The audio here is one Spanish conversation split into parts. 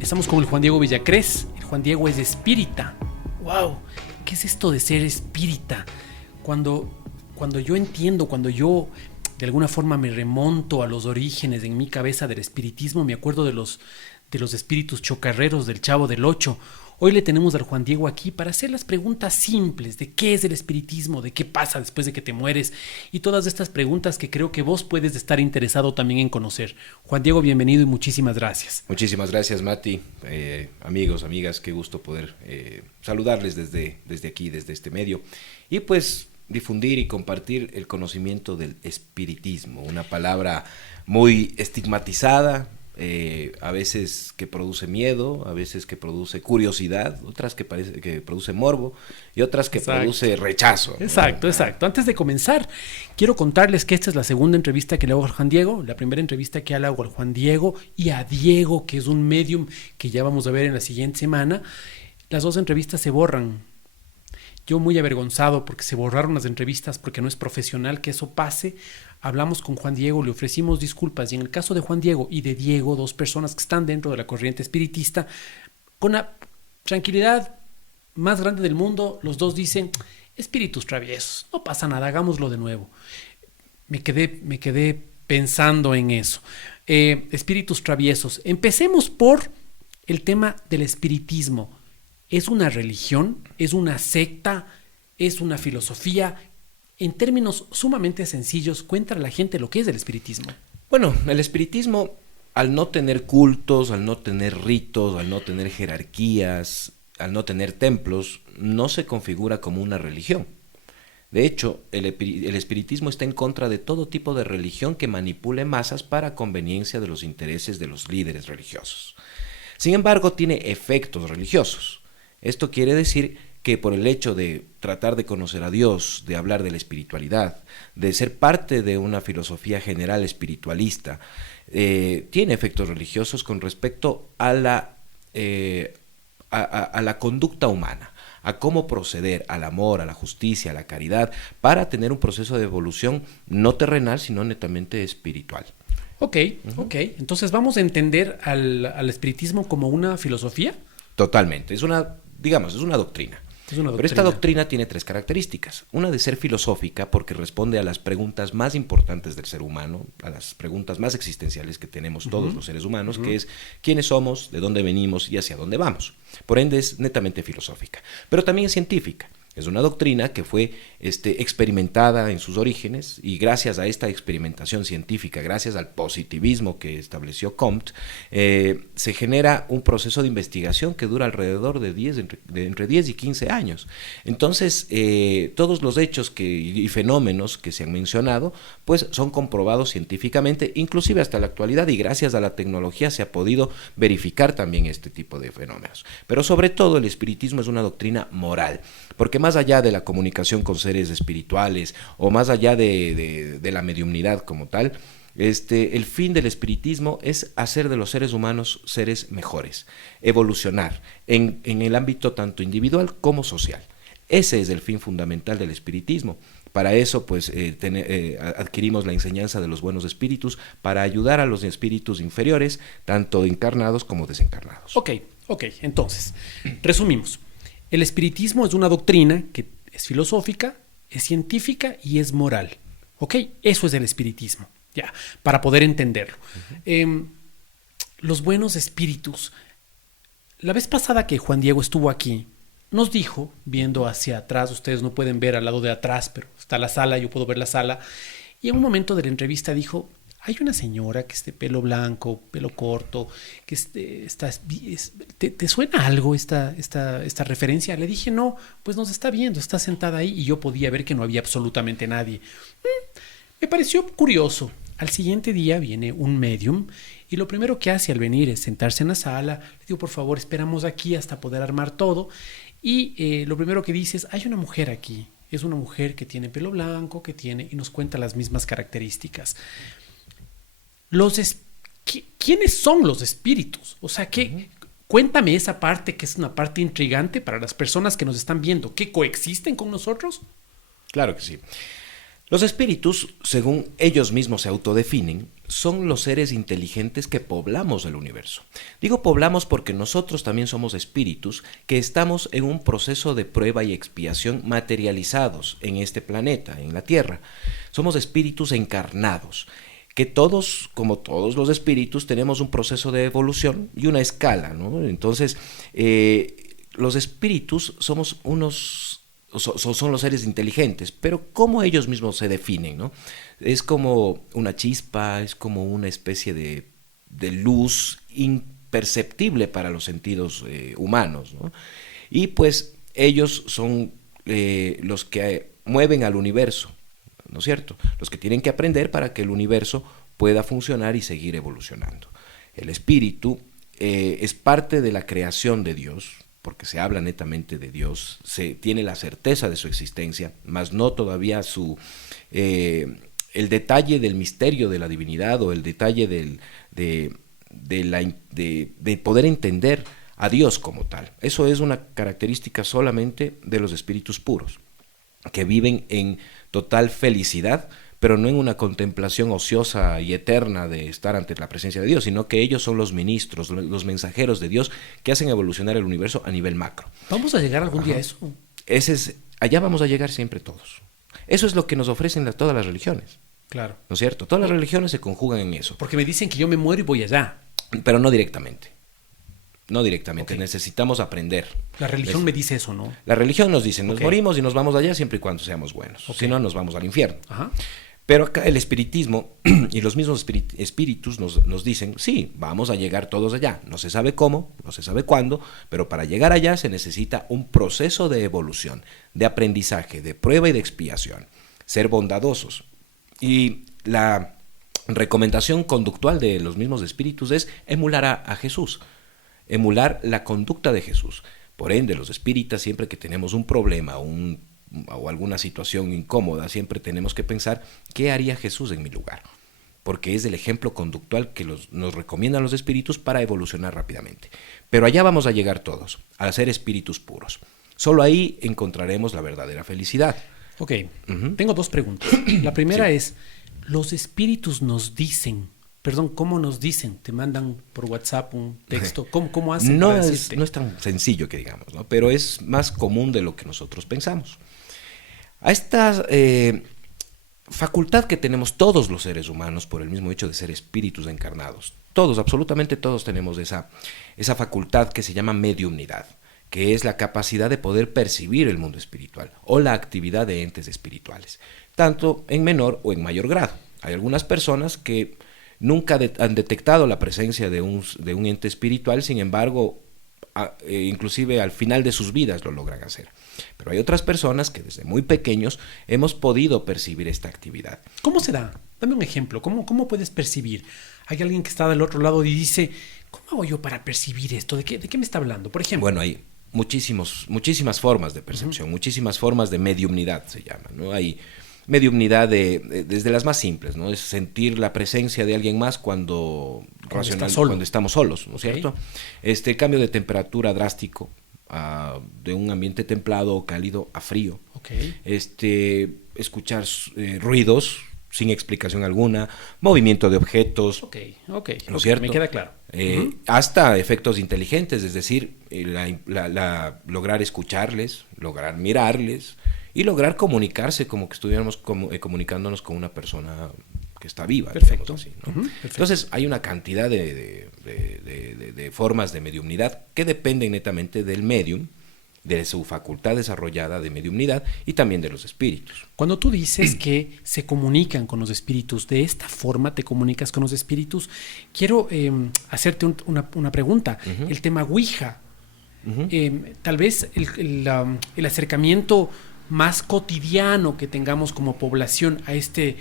Estamos con el Juan Diego Villacrés. El Juan Diego es espírita. ¡Wow! ¿Qué es esto de ser espírita? Cuando yo entiendo, cuando yo de alguna forma me remonto a los orígenes en mi cabeza del espiritismo, me acuerdo de los espíritus chocarreros del Chavo del Ocho. Hoy le tenemos al Juan Diego aquí para hacer las preguntas simples de qué es el espiritismo, de qué pasa después de que te mueres y todas estas preguntas que creo que vos puedes estar interesado también en conocer. Juan Diego, bienvenido y muchísimas gracias. Muchísimas gracias, Mati. Amigos, amigas, qué gusto poder saludarles desde aquí, desde este medio. Y pues difundir y compartir el conocimiento del espiritismo, una palabra muy estigmatizada, a veces que produce miedo, a veces que produce curiosidad, otras que produce morbo y otras que produce rechazo. Exacto. Antes de comenzar, quiero contarles que esta es la segunda entrevista que le hago al Juan Diego. La primera entrevista que le hago al Juan Diego y a Diego, que es un medium que ya vamos a ver en la siguiente semana. Las dos entrevistas se borran. Yo muy avergonzado porque se borraron las entrevistas, porque no es profesional que eso pase. Hablamos con Juan Diego, le ofrecimos disculpas y en el caso de Juan Diego y de Diego, dos personas que están dentro de la corriente espiritista, con la tranquilidad más grande del mundo, los dos dicen, espíritus traviesos, no pasa nada, hagámoslo de nuevo. Me quedé pensando en eso. Espíritus traviesos. Empecemos por el tema del espiritismo. ¿Es una religión? ¿Es una secta? ¿Es una filosofía? En términos sumamente sencillos, cuéntale a la gente lo que es el espiritismo. Bueno, el espiritismo, al no tener cultos, al no tener ritos, al no tener jerarquías, al no tener templos, no se configura como una religión. De hecho, el espiritismo está en contra de todo tipo de religión que manipule masas para conveniencia de los intereses de los líderes religiosos. Sin embargo, tiene efectos religiosos. Esto quiere decir que por el hecho de tratar de conocer a Dios, de hablar de la espiritualidad, de ser parte de una filosofía general espiritualista, tiene efectos religiosos con respecto a la conducta humana, a cómo proceder al amor, a la justicia, a la caridad, para tener un proceso de evolución no terrenal, sino netamente espiritual. Ok. Entonces vamos a entender al espiritismo como una filosofía. Totalmente, es una doctrina. Pero esta doctrina tiene tres características. Una de ser filosófica porque responde a las preguntas más importantes del ser humano, a las preguntas más existenciales que tenemos todos los seres humanos, que es quiénes somos, de dónde venimos y hacia dónde vamos. Por ende es netamente filosófica. Pero también es científica. Es una doctrina que fue experimentada en sus orígenes y gracias a esta experimentación científica, gracias al positivismo que estableció Comte, se genera un proceso de investigación que dura alrededor de entre 10 y 15 años. Entonces, todos los hechos y fenómenos que se han mencionado, pues son comprobados científicamente, inclusive hasta la actualidad, y gracias a la tecnología se ha podido verificar también este tipo de fenómenos. Pero sobre todo el espiritismo es una doctrina moral, porque más allá de la comunicación con seres espirituales o más allá de la mediumnidad como tal, el fin del espiritismo es hacer de los seres humanos seres mejores, evolucionar en el ámbito tanto individual como social. Ese es el fin fundamental del espiritismo. Para eso, pues, adquirimos la enseñanza de los buenos espíritus para ayudar a los espíritus inferiores, tanto encarnados como desencarnados. Ok. Entonces, resumimos. El espiritismo es una doctrina que es filosófica, es científica y es moral. ¿Ok? Eso es el espiritismo, ya, para poder entenderlo. Los buenos espíritus. La vez pasada que Juan Diego estuvo aquí, nos dijo, viendo hacia atrás, ustedes no pueden ver al lado de atrás, pero está la sala, yo puedo ver la sala, y en un momento de la entrevista dijo, hay una señora que es de pelo blanco, pelo corto, que ¿te suena algo esta referencia? Le dije, no, pues nos está viendo, está sentada ahí y yo podía ver que no había absolutamente nadie. Me pareció curioso. Al siguiente día viene un medium y lo primero que hace al venir es sentarse en la sala. Le digo, por favor, esperamos aquí hasta poder armar todo. Y lo primero que dice es, hay una mujer aquí. Es una mujer que tiene pelo blanco, y nos cuenta las mismas características. ¿Quiénes son los espíritus? O sea, cuéntame esa parte que es una parte intrigante para las personas que nos están viendo, que coexisten con nosotros. Claro que sí. Los espíritus, según ellos mismos se autodefinen, son los seres inteligentes que poblamos el universo. Digo poblamos porque nosotros también somos espíritus que estamos en un proceso de prueba y expiación materializados en este planeta, en la Tierra. Somos espíritus encarnados, que todos, como todos los espíritus, tenemos un proceso de evolución y una escala, ¿no? Entonces, los espíritus somos son los seres inteligentes, pero ¿cómo ellos mismos se definen, no? Es como una chispa, es como una especie de luz imperceptible para los sentidos humanos, ¿no? Y pues ellos son los que mueven al universo, ¿no es cierto? Los que tienen que aprender para que el universo pueda funcionar y seguir evolucionando. El espíritu es parte de la creación de Dios, porque se habla netamente de Dios, se tiene la certeza de su existencia, mas no todavía el detalle del misterio de la divinidad o el detalle de poder entender a Dios como tal. Eso es una característica solamente de los espíritus puros, que viven en total felicidad, pero no en una contemplación ociosa y eterna de estar ante la presencia de Dios, sino que ellos son los ministros, los mensajeros de Dios que hacen evolucionar el universo a nivel macro. ¿Vamos a llegar algún día a eso? Allá vamos a llegar siempre todos. Eso es lo que nos ofrecen todas las religiones. Claro. ¿No es cierto? Todas las religiones se conjugan en eso. Porque me dicen que yo me muero y voy allá. Pero no directamente. No directamente, Okay. Necesitamos aprender. La religión me dice eso, ¿no? La religión nos dice, nos morimos y nos vamos allá siempre y cuando seamos buenos. Si no, nos vamos al infierno. Ajá. Pero acá el espiritismo y los mismos espíritus nos dicen, sí, vamos a llegar todos allá. No se sabe cómo, no se sabe cuándo, pero para llegar allá se necesita un proceso de evolución, de aprendizaje, de prueba y de expiación. Ser bondadosos. Y la recomendación conductual de los mismos espíritus es emular a Jesús, emular la conducta de Jesús. Por ende, los espíritas, siempre que tenemos un problema o alguna situación incómoda, siempre tenemos que pensar, ¿qué haría Jesús en mi lugar? Porque es el ejemplo conductual que nos recomiendan los espíritus para evolucionar rápidamente. Pero allá vamos a llegar todos, a ser espíritus puros. Solo ahí encontraremos la verdadera felicidad. Ok, Tengo dos preguntas. La primera es, los espíritus nos dicen, ¿cómo nos dicen? ¿Te mandan por WhatsApp un texto? ¿Cómo hacen para decirte? No es tan sencillo que digamos, ¿no? Pero es más común de lo que nosotros pensamos. A esta facultad que tenemos todos los seres humanos por el mismo hecho de ser espíritus encarnados, todos, absolutamente todos tenemos esa facultad que se llama mediumnidad, que es la capacidad de poder percibir el mundo espiritual o la actividad de entes espirituales, tanto en menor o en mayor grado. Hay algunas personas que nunca han detectado la presencia de un ente espiritual, sin embargo, inclusive al final de sus vidas lo logran hacer. Pero hay otras personas que desde muy pequeños hemos podido percibir esta actividad. ¿Cómo se da? Dame un ejemplo. ¿Cómo puedes percibir? Hay alguien que está del otro lado y dice, ¿cómo hago yo para percibir esto? ¿De qué me está hablando? Por ejemplo. Bueno, hay muchísimas formas de percepción, muchísimas formas de mediumnidad se llaman, ¿no? Hay mediumnidad desde las más simples, ¿no? Es sentir la presencia de alguien más cuando estamos solos, ¿no es cierto? El cambio de temperatura drástico de un ambiente templado o cálido a frío. Escuchar ruidos sin explicación alguna, movimiento de objetos, ¿no es cierto? Me queda claro. Hasta efectos inteligentes, es decir, lograr escucharles, lograr mirarles y lograr comunicarse como que estuviéramos comunicándonos con una persona que está viva. Perfecto. Así, ¿no? Perfecto. Entonces hay una cantidad de formas de mediumnidad que dependen netamente del medium, de su facultad desarrollada de mediumnidad y también de los espíritus. Cuando tú dices que se comunican con los espíritus, de esta forma te comunicas con los espíritus, quiero hacerte una pregunta. El tema Ouija, tal vez el acercamiento más cotidiano que tengamos como población a este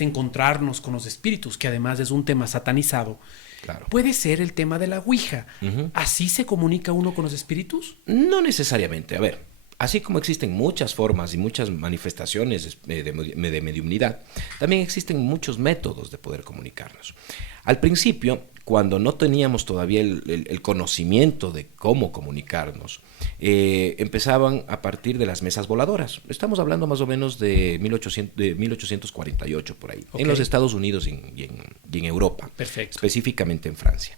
encontrarnos con los espíritus, que además es un tema satanizado, claro, puede ser el tema de la Ouija. ¿Así se comunica uno con los espíritus? No necesariamente. A ver, Así como existen muchas formas y muchas manifestaciones de mediumnidad, también existen muchos métodos de poder comunicarnos. Al principio, cuando no teníamos todavía el conocimiento de cómo comunicarnos, empezaban a partir de las mesas voladoras. Estamos hablando más o menos de 1848 por ahí, en los Estados Unidos y en Europa, específicamente en Francia.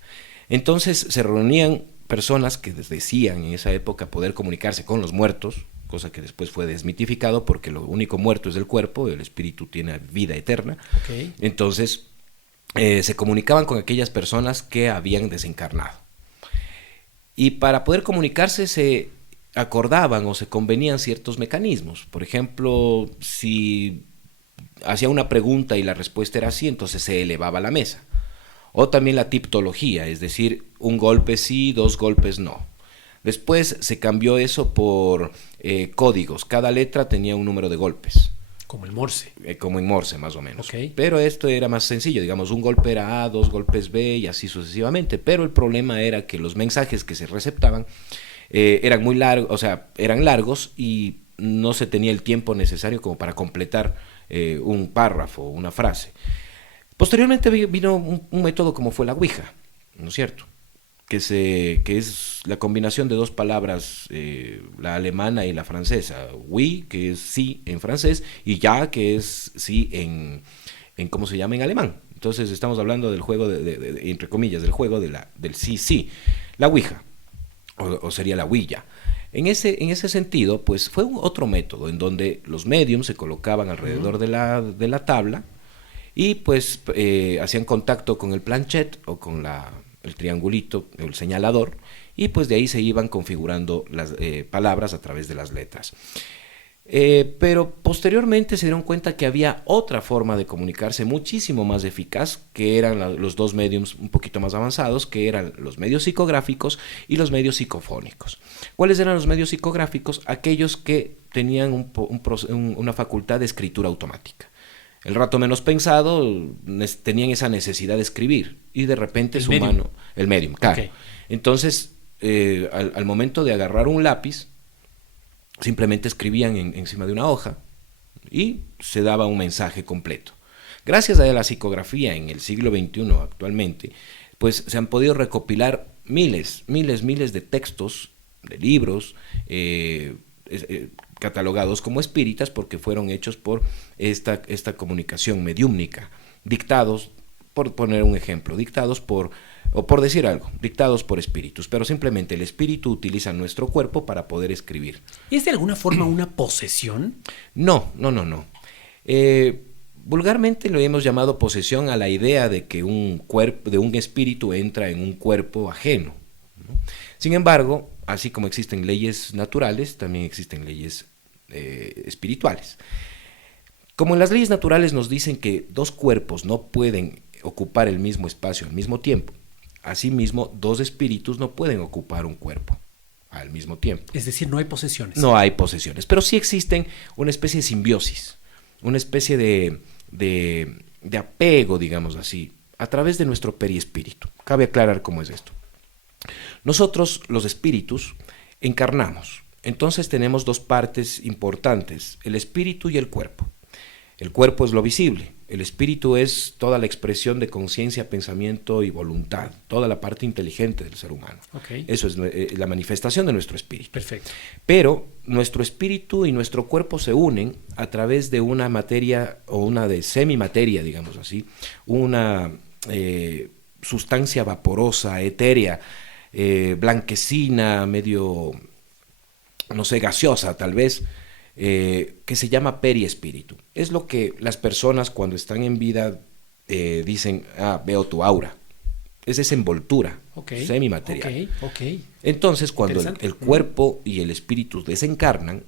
Entonces se reunían personas que decían en esa época poder comunicarse con los muertos, cosa que después fue desmitificado porque lo único muerto es el cuerpo, el espíritu tiene vida eterna. Entonces se comunicaban con aquellas personas que habían desencarnado. Y para poder comunicarse se acordaban o se convenían ciertos mecanismos. Por ejemplo, si hacía una pregunta y la respuesta era sí, entonces se elevaba la mesa. O también la tiptología, es decir, un golpe sí, dos golpes no. Después se cambió eso por códigos. Cada letra tenía un número de golpes. Como el Morse. Como en Morse, más o menos. Pero esto era más sencillo. Digamos, un golpe era A, dos golpes B y así sucesivamente. Pero el problema era que los mensajes que se receptaban eran muy largos, o sea, eran largos y no se tenía el tiempo necesario como para completar un párrafo, una frase. Posteriormente vino un método como fue la Ouija, ¿no es cierto? Que es la combinación de dos palabras, la alemana y la francesa. Oui, que es sí en francés, y ya, que es sí en ¿cómo se llama? En alemán. Entonces estamos hablando del juego, entre comillas, del juego del sí. La Ouija, o sería la Ouija. En ese sentido, pues fue otro método en donde los mediums se colocaban alrededor de la tabla y pues hacían contacto con el planchet o con el triangulito, el señalador, y pues de ahí se iban configurando las palabras a través de las letras. Pero posteriormente se dieron cuenta que había otra forma de comunicarse muchísimo más eficaz, que eran los dos mediums un poquito más avanzados, que eran los medios psicográficos y los medios psicofónicos. ¿Cuáles eran los medios psicográficos? Aquellos que tenían una facultad de escritura automática. El rato menos pensado tenían esa necesidad de escribir y de repente el medium, claro. Entonces, al momento de agarrar un lápiz, simplemente escribían encima de una hoja y se daba un mensaje completo. Gracias a la psicografía en el siglo XXI actualmente, pues se han podido recopilar miles de textos, de libros, catalogados como espíritas porque fueron hechos por esta comunicación mediúmnica, dictados, por poner un ejemplo, dictados por espíritus, pero simplemente el espíritu utiliza nuestro cuerpo para poder escribir. ¿Es de alguna forma una posesión? No. Vulgarmente lo hemos llamado posesión a la idea de que un espíritu entra en un cuerpo ajeno, ¿no? Sin embargo, así como existen leyes naturales, también existen leyes espirituales. Como en las leyes naturales nos dicen que dos cuerpos no pueden ocupar el mismo espacio al mismo tiempo, asimismo, dos espíritus no pueden ocupar un cuerpo al mismo tiempo. Es decir, no hay posesiones. No hay posesiones, pero sí existen una especie de simbiosis, una especie de apego, digamos así, a través de nuestro perispíritu. Cabe aclarar cómo es esto. Nosotros, los espíritus, encarnamos. Entonces tenemos dos partes importantes, el espíritu y el cuerpo. El cuerpo es lo visible, el espíritu es toda la expresión de conciencia, pensamiento y voluntad, toda la parte inteligente del ser humano. Eso es la manifestación de nuestro espíritu. Perfecto. Pero nuestro espíritu y nuestro cuerpo se unen a través de una materia o una de semimateria, digamos así, una sustancia vaporosa, etérea, blanquecina, medio, no sé, gaseosa tal vez, que se llama periespíritu. Es lo que las personas cuando están en vida dicen, veo tu aura. Es esa envoltura semimaterial. Entonces, cuando el cuerpo y el espíritu desencarnan,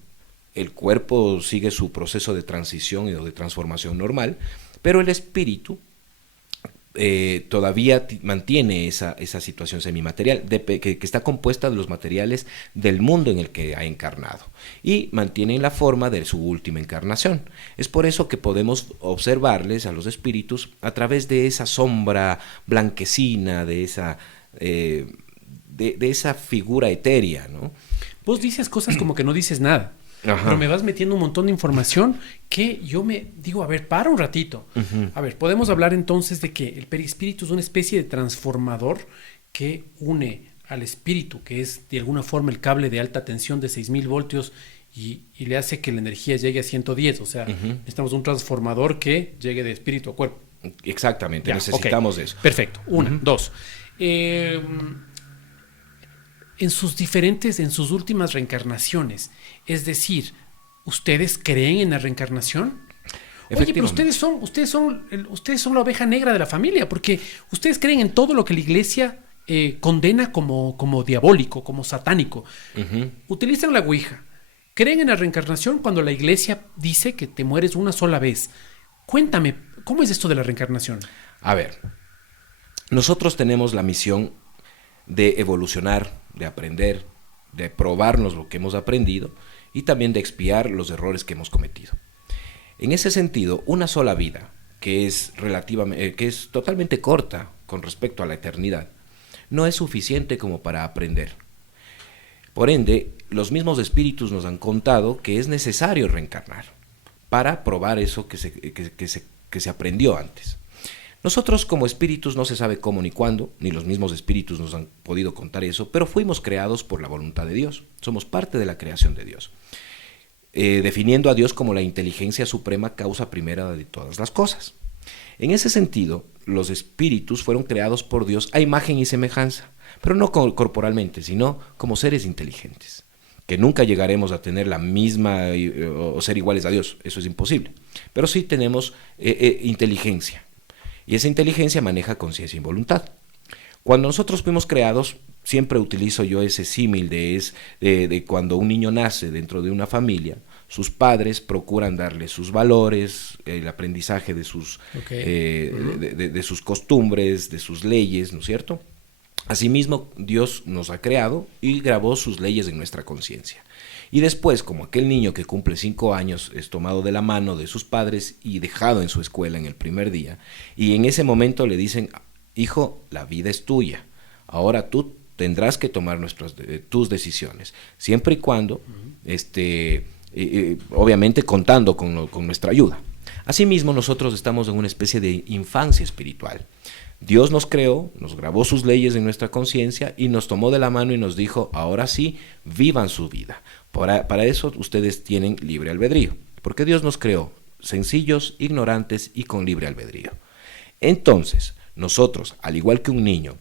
el cuerpo sigue su proceso de transición o de transformación normal, pero el espíritu todavía mantiene esa situación semimaterial que está compuesta de los materiales del mundo en el que ha encarnado y mantiene la forma de su última encarnación. Es por eso que podemos observarles a los espíritus a través de esa sombra blanquecina, de esa figura etérea, ¿no? vos dices cosas como que no dices nada. Ajá. Pero me vas metiendo un montón de información que yo me digo, a ver, para un ratito. A ver, podemos hablar entonces de que el perispíritu es una especie de transformador que une al espíritu, que es de alguna forma el cable de alta tensión de 6.000 voltios y le hace que la energía llegue a 110. O sea, necesitamos un transformador que llegue de espíritu a cuerpo. Exactamente, ya, necesitamos eso. Perfecto. Una, dos. En sus últimas reencarnaciones, es decir, ¿ustedes creen en la reencarnación? Oye, pero ustedes son la oveja negra de la familia, porque ustedes creen en todo lo que la iglesia condena como diabólico, como satánico. Utilizan la ouija. Creen en la reencarnación cuando la iglesia dice que te mueres una sola vez. Cuéntame, ¿cómo es esto de la reencarnación? A ver, nosotros tenemos la misión de evolucionar, de aprender, de probarnos lo que hemos aprendido y también de expiar los errores que hemos cometido. En ese sentido, una sola vida, que es totalmente corta con respecto a la eternidad, no es suficiente como para aprender. Por ende, los mismos espíritus nos han contado que es necesario reencarnar para probar eso que se aprendió antes. Nosotros como espíritus no se sabe cómo ni cuándo, ni los mismos espíritus nos han podido contar eso, pero fuimos creados por la voluntad de Dios. Somos parte de la creación de Dios. Definiendo a Dios como la inteligencia suprema, causa primera de todas las cosas. En ese sentido, los espíritus fueron creados por Dios a imagen y semejanza, pero no corporalmente, sino como seres inteligentes, que nunca llegaremos a tener la misma o ser iguales a Dios, eso es imposible, pero sí tenemos inteligencia, y esa inteligencia maneja conciencia y voluntad. Cuando nosotros fuimos creados, siempre utilizo yo ese símil de cuando un niño nace dentro de una familia, sus padres procuran darle sus valores, el aprendizaje de sus, de sus costumbres, de sus leyes, ¿no es cierto? Asimismo, Dios nos ha creado y grabó sus leyes en nuestra conciencia. Y después, como aquel niño que cumple 5 años es tomado de la mano de sus padres y dejado en su escuela en el primer día, y en ese momento le dicen, hijo, la vida es tuya, ahora tú tendrás que tomar tus decisiones, siempre y cuando, obviamente contando con nuestra ayuda. Asimismo, nosotros estamos en una especie de infancia espiritual. Dios nos creó, nos grabó sus leyes en nuestra conciencia y nos tomó de la mano y nos dijo, ahora sí, vivan su vida. Para eso ustedes tienen libre albedrío, porque Dios nos creó sencillos, ignorantes y con libre albedrío. Entonces, nosotros, al igual que un niño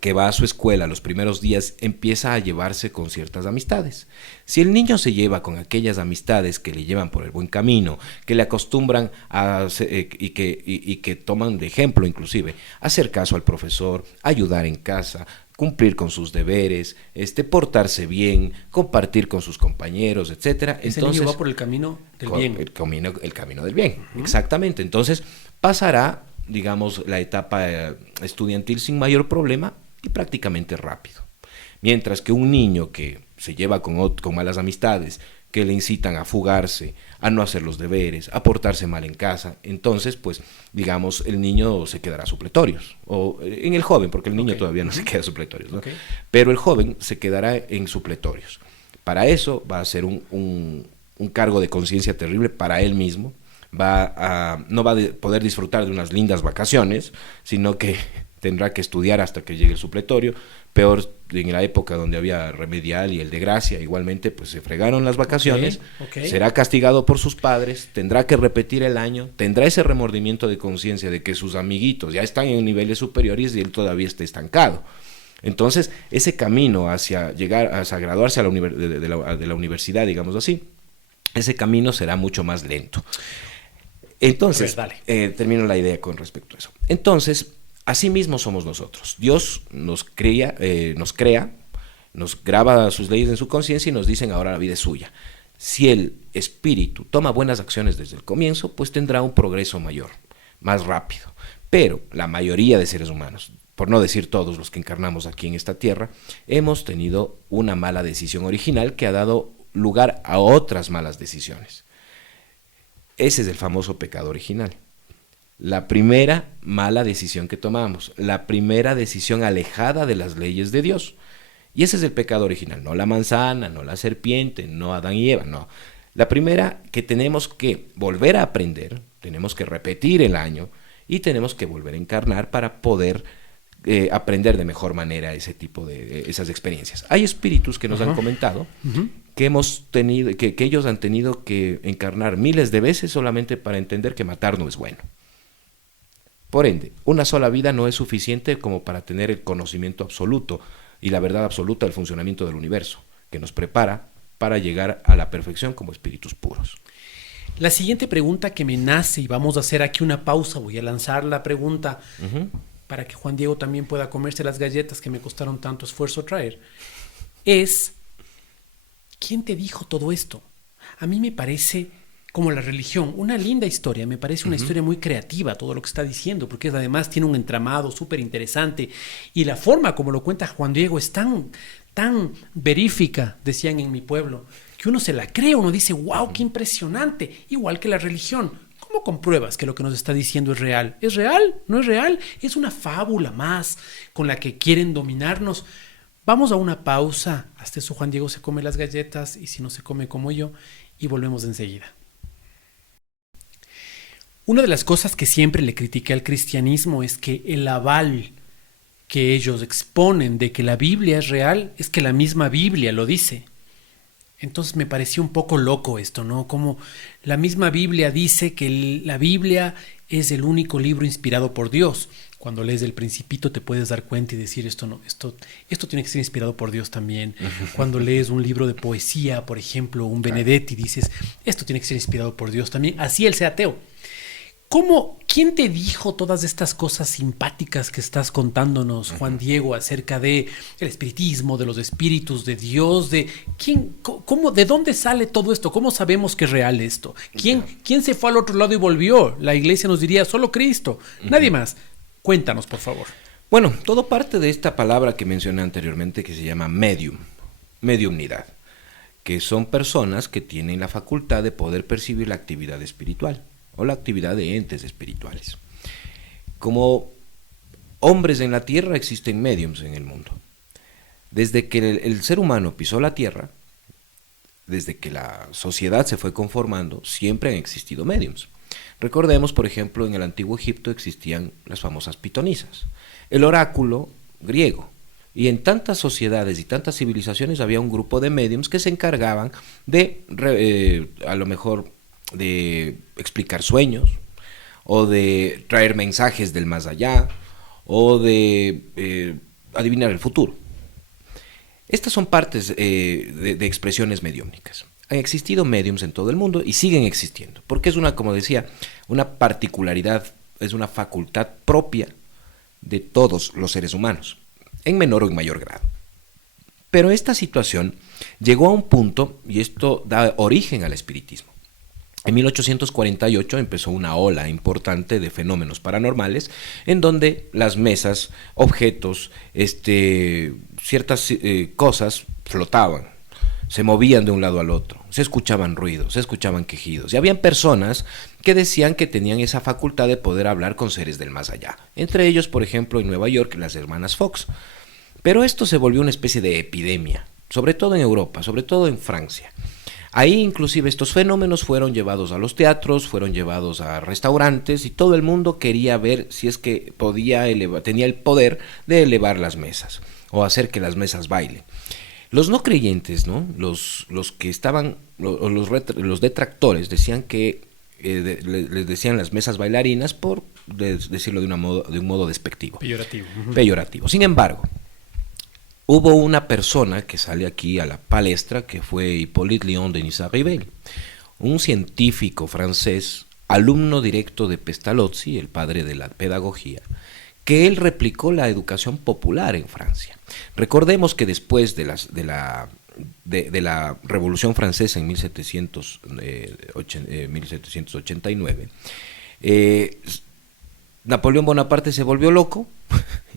que va a su escuela los primeros días, empieza a llevarse con ciertas amistades. Si el niño se lleva con aquellas amistades que le llevan por el buen camino, que le acostumbran y que toman de ejemplo inclusive, hacer caso al profesor, ayudar en casa, cumplir con sus deberes, portarse bien, compartir con sus compañeros, etcétera. Ese niño va por el camino del bien. El camino del bien, exactamente. Entonces pasará, digamos, la etapa estudiantil sin mayor problema y prácticamente rápido. Mientras que un niño que se lleva con malas amistades, que le incitan a fugarse, a no hacer los deberes, a portarse mal en casa, entonces, pues, digamos, el niño se quedará supletorios. O en el joven, porque el niño todavía no se queda supletorios, ¿no? Pero el joven se quedará en supletorios. Para eso va a ser un cargo de conciencia terrible para él mismo. No va a poder disfrutar de unas lindas vacaciones, sino que tendrá que estudiar hasta que llegue el supletorio. Peor en la época donde había remedial y el de gracia, igualmente pues se fregaron las vacaciones, será castigado por sus padres, tendrá que repetir el año, tendrá ese remordimiento de conciencia de que sus amiguitos ya están en niveles superiores y él todavía está estancado. Entonces, ese camino hacia llegar, hacia graduarse de la universidad, digamos así, ese camino será mucho más lento. Entonces, termino la idea con respecto a eso. Entonces, así mismo somos nosotros. Dios nos crea, nos graba sus leyes en su conciencia y nos dicen ahora la vida es suya. Si el espíritu toma buenas acciones desde el comienzo, pues tendrá un progreso mayor, más rápido. Pero la mayoría de seres humanos, por no decir todos los que encarnamos aquí en esta tierra, hemos tenido una mala decisión original que ha dado lugar a otras malas decisiones. Ese es el famoso pecado original. La primera mala decisión que tomamos, la primera decisión alejada de las leyes de Dios. Y ese es el pecado original, no la manzana, no la serpiente, no Adán y Eva, no. La primera, que tenemos que volver a aprender, tenemos que repetir el año y tenemos que volver a encarnar para poder aprender de mejor manera ese tipo de esas experiencias. Hay espíritus que nos han comentado que hemos tenido, que ellos han tenido que encarnar miles de veces solamente para entender que matar no es bueno. Por ende, una sola vida no es suficiente como para tener el conocimiento absoluto y la verdad absoluta del funcionamiento del universo, que nos prepara para llegar a la perfección como espíritus puros. La siguiente pregunta que me nace, y vamos a hacer aquí una pausa, voy a lanzar la pregunta para que Juan Diego también pueda comerse las galletas que me costaron tanto esfuerzo traer, es, ¿quién te dijo todo esto? A mí me parece, como la religión, una linda historia, me parece una historia muy creativa todo lo que está diciendo, porque además tiene un entramado súper interesante y la forma como lo cuenta Juan Diego es tan verífica, decían en mi pueblo, que uno se la cree, uno dice, wow, qué impresionante, igual que la religión. ¿Cómo compruebas que lo que nos está diciendo es real? ¿Es real? ¿No es real? Es una fábula más con la que quieren dominarnos. Vamos a una pausa, hasta eso Juan Diego se come las galletas y si no se come como yo, y volvemos enseguida. Una de las cosas que siempre le critiqué al cristianismo es que el aval que ellos exponen de que la Biblia es real es que la misma Biblia lo dice. Entonces me pareció un poco loco esto, ¿no? Como la misma Biblia dice que la Biblia es el único libro inspirado por Dios. Cuando lees El Principito te puedes dar cuenta y decir esto tiene que ser inspirado por Dios también. Cuando lees un libro de poesía, por ejemplo, un Benedetti, dices esto tiene que ser inspirado por Dios también. Así él sea ateo. ¿Quién te dijo todas estas cosas simpáticas que estás contándonos, Juan Diego, acerca de el espiritismo, de los espíritus, de Dios, de de dónde sale todo esto? ¿Cómo sabemos que es real esto? ¿Quién se fue al otro lado y volvió? La iglesia nos diría solo Cristo, nadie más. Cuéntanos, por favor. Bueno, todo parte de esta palabra que mencioné anteriormente que se llama mediumnidad, que son personas que tienen la facultad de poder percibir la actividad espiritual o la actividad de entes espirituales. Como hombres en la tierra existen mediums en el mundo. Desde que el ser humano pisó la tierra, desde que la sociedad se fue conformando, siempre han existido mediums. Recordemos, por ejemplo, en el antiguo Egipto existían las famosas pitonisas, el oráculo griego, y en tantas sociedades y tantas civilizaciones había un grupo de mediums que se encargaban de, a lo mejor, de explicar sueños, o de traer mensajes del más allá, o de adivinar el futuro. Estas son partes de expresiones mediúmnicas. Han existido mediums en todo el mundo y siguen existiendo, porque es como decía, una particularidad, es una facultad propia de todos los seres humanos, en menor o en mayor grado. Pero esta situación llegó a un punto, y esto da origen al espiritismo. En 1848 empezó una ola importante de fenómenos paranormales en donde las mesas, objetos, ciertas cosas flotaban, se movían de un lado al otro, se escuchaban ruidos, se escuchaban quejidos, y habían personas que decían que tenían esa facultad de poder hablar con seres del más allá. Entre ellos, por ejemplo, en Nueva York, las hermanas Fox. Pero esto se volvió una especie de epidemia, sobre todo en Europa, sobre todo en Francia. Ahí inclusive estos fenómenos fueron llevados a los teatros, fueron llevados a restaurantes y todo el mundo quería ver si es que tenía el poder de elevar las mesas o hacer que las mesas bailen. Los no creyentes, ¿no? Los que estaban, los detractores decían que les decían las mesas bailarinas por decirlo de un modo despectivo. Peyorativo. Sin embargo, hubo una persona que sale aquí a la palestra que fue Hippolyte Léon Denis Arribel, un científico francés, alumno directo de Pestalozzi, el padre de la pedagogía, que él replicó la educación popular en Francia. Recordemos que después de la Revolución Francesa en 1789, Napoleón Bonaparte se volvió loco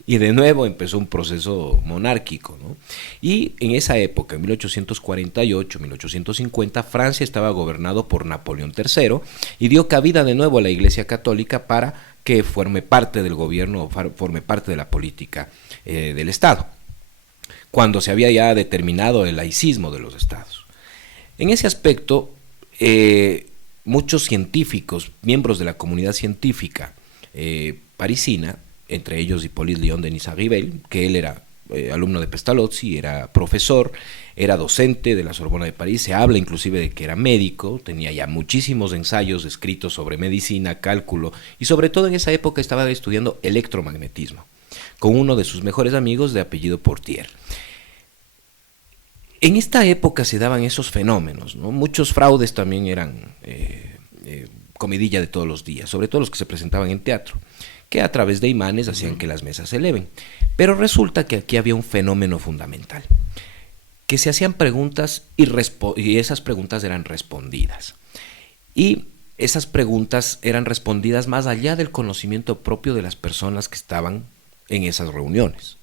y de nuevo empezó un proceso monárquico, ¿no? Y en esa época, en 1848, 1850, Francia estaba gobernado por Napoleón III y dio cabida de nuevo a la Iglesia Católica para que forme parte del gobierno, forme parte de la política del Estado. cuando se había ya determinado el laicismo de los estados. En ese aspecto, muchos científicos, miembros de la comunidad científica parisina, entre ellos Hippolyte Léon Denis Arribel, que él era alumno de Pestalozzi, era profesor, era docente de la Sorbona de París, se habla inclusive de que era médico, tenía ya muchísimos ensayos escritos sobre medicina, cálculo, y sobre todo en esa época estaba estudiando electromagnetismo, con uno de sus mejores amigos de apellido Portier. En esta época se daban esos fenómenos, ¿no? Muchos fraudes también eran comidilla de todos los días, sobre todo los que se presentaban en teatro, que a través de imanes hacían que las mesas se eleven. Pero resulta que aquí había un fenómeno fundamental, que se hacían preguntas y esas preguntas eran respondidas. Y esas preguntas eran respondidas más allá del conocimiento propio de las personas que estaban en esas reuniones,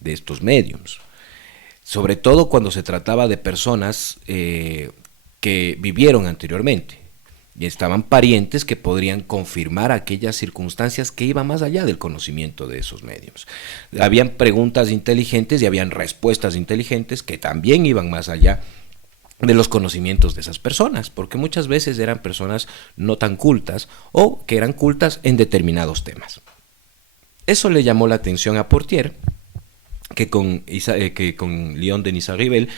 de estos médiums. Sobre todo cuando se trataba de personas que vivieron anteriormente y estaban parientes que podrían confirmar aquellas circunstancias que iban más allá del conocimiento de esos médiums. Habían preguntas inteligentes y habían respuestas inteligentes que también iban más allá de los conocimientos de esas personas, porque muchas veces eran personas no tan cultas o que eran cultas en determinados temas. Eso le llamó la atención a Portier, que con Léon Denis Arribel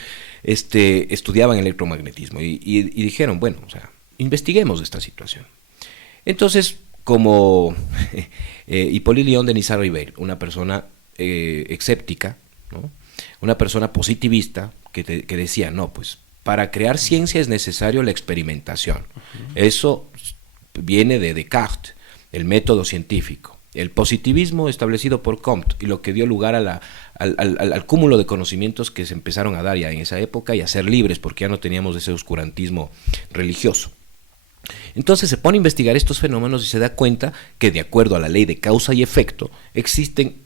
estudiaban electromagnetismo y dijeron, bueno, o sea, investiguemos esta situación. Entonces, como Hippolyte Léon Denis Arribel, una persona escéptica, ¿no? Una persona positivista que decía, no, pues para crear ciencia es necesario la experimentación. Eso viene de Descartes, el método científico. El positivismo establecido por Comte y lo que dio lugar al cúmulo de conocimientos que se empezaron a dar ya en esa época y a ser libres porque ya no teníamos ese oscurantismo religioso. Entonces se pone a investigar estos fenómenos y se da cuenta que de acuerdo a la ley de causa y efecto existen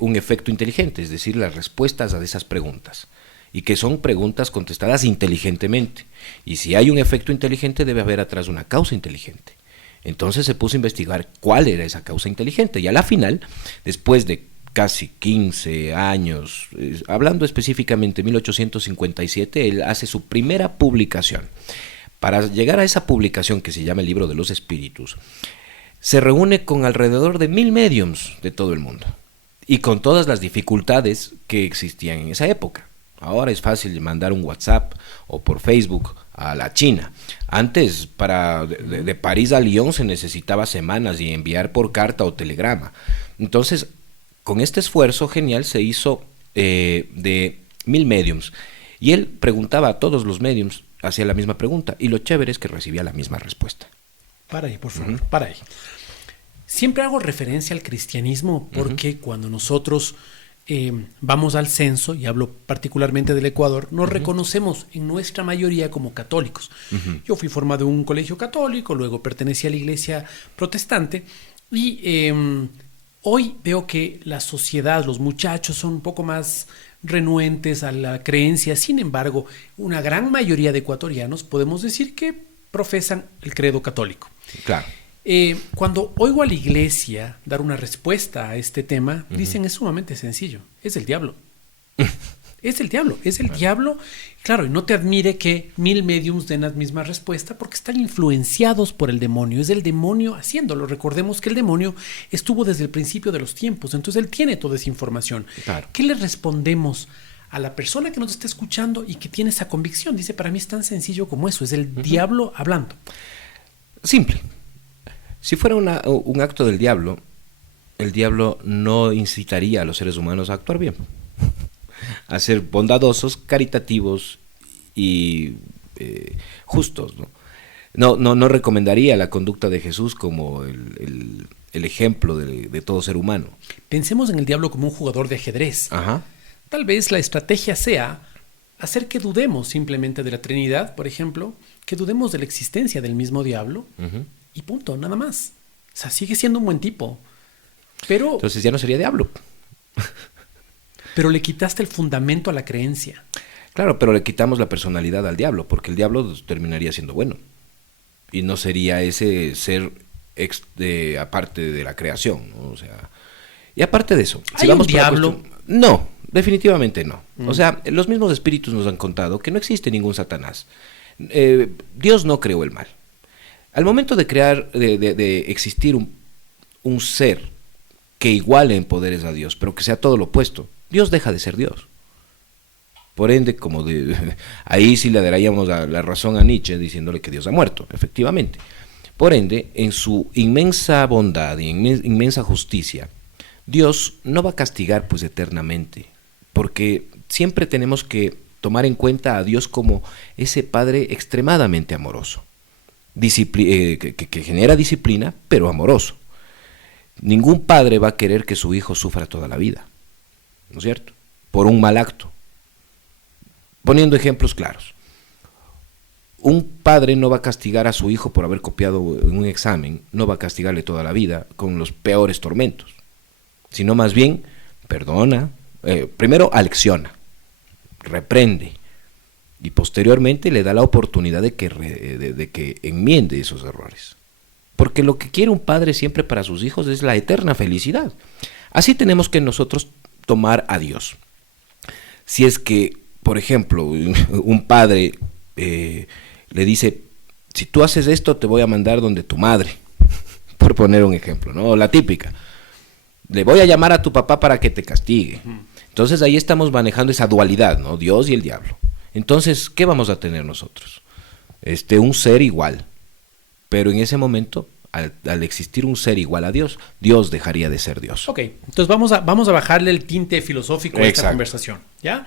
un efecto inteligente, es decir, las respuestas a esas preguntas, y que son preguntas contestadas inteligentemente, y si hay un efecto inteligente debe haber atrás una causa inteligente. Entonces se puso a investigar cuál era esa causa inteligente y a la final, después de casi 15 años, hablando específicamente de 1857, él hace su primera publicación. Para llegar a esa publicación que se llama El Libro de los Espíritus, se reúne con alrededor de 1000 médiums de todo el mundo y con todas las dificultades que existían en esa época. Ahora es fácil mandar un WhatsApp o por Facebook a la China. Antes, de París a Lyon se necesitaba semanas y enviar por carta o telegrama. Entonces, con este esfuerzo genial se hizo de 1000 médiums. Y él preguntaba a todos los médiums, hacía la misma pregunta, y lo chévere es que recibía la misma respuesta. Para ahí, por favor, para ahí. Siempre hago referencia al cristianismo porque cuando nosotros vamos al censo, y hablo particularmente del Ecuador, nos reconocemos en nuestra mayoría como católicos. Yo fui formado en un colegio católico, luego pertenecí a la iglesia protestante, y hoy veo que la sociedad, los muchachos son un poco más renuentes a la creencia. Sin embargo, una gran mayoría de ecuatorianos podemos decir que profesan el credo católico. Claro. Cuando oigo a la iglesia dar una respuesta a este tema, dicen es sumamente sencillo, es el diablo. Es el diablo. Claro, y no te admire que 1000 médiums den la misma respuesta porque están influenciados por el demonio. Es el demonio haciéndolo. Recordemos que el demonio estuvo desde el principio de los tiempos, entonces él tiene toda esa información. Claro. ¿Qué le respondemos a la persona que nos está escuchando y que tiene esa convicción? Dice, para mí es tan sencillo como eso, es el diablo hablando. Simple. Si fuera un acto del diablo, el diablo no incitaría a los seres humanos a actuar bien, a ser bondadosos, caritativos y justos, ¿no? No recomendaría la conducta de Jesús como el ejemplo de todo ser humano. Pensemos en el diablo como un jugador de ajedrez. Ajá. Tal vez la estrategia sea hacer que dudemos simplemente de la Trinidad, por ejemplo, que dudemos de la existencia del mismo diablo, y punto, nada más. O sea, sigue siendo un buen tipo, pero... Entonces ya no sería diablo. Pero le quitaste el fundamento a la creencia. Claro, pero le quitamos la personalidad al diablo, porque el diablo terminaría siendo bueno. Y no sería ese ser aparte de la creación, ¿no? O sea, y aparte de eso... ¿Hay un diablo? No, definitivamente no. O sea, los mismos espíritus nos han contado que no existe ningún Satanás. Dios no creó el mal. Al momento de crear, de existir un ser que iguale en poderes a Dios, pero que sea todo lo opuesto, Dios deja de ser Dios. Por ende, ahí sí le daríamos la razón a Nietzsche diciéndole que Dios ha muerto, efectivamente. Por ende, en su inmensa bondad y inmensa justicia, Dios no va a castigar pues eternamente, porque siempre tenemos que tomar en cuenta a Dios como ese Padre extremadamente amoroso, que genera disciplina, pero amoroso. Ningún padre va a querer que su hijo sufra toda la vida, ¿no es cierto?, por un mal acto. Poniendo ejemplos claros, un padre no va a castigar a su hijo por haber copiado en un examen, no va a castigarle toda la vida con los peores tormentos, sino más bien perdona, primero alecciona, reprende y posteriormente le da la oportunidad de que enmiende esos errores. Porque lo que quiere un padre siempre para sus hijos es la eterna felicidad. Así tenemos que nosotros tomar a Dios. Si es que, por ejemplo, un padre le dice, si tú haces esto te voy a mandar donde tu madre, por poner un ejemplo, ¿no? La típica, le voy a llamar a tu papá para que te castigue. Entonces ahí estamos manejando esa dualidad, ¿no? Dios y el diablo. Entonces, ¿qué vamos a tener nosotros? Un ser igual, pero en ese momento, al existir un ser igual a Dios, Dios dejaría de ser Dios. Ok, entonces vamos a bajarle el tinte filosófico a esta conversación, ¿ya?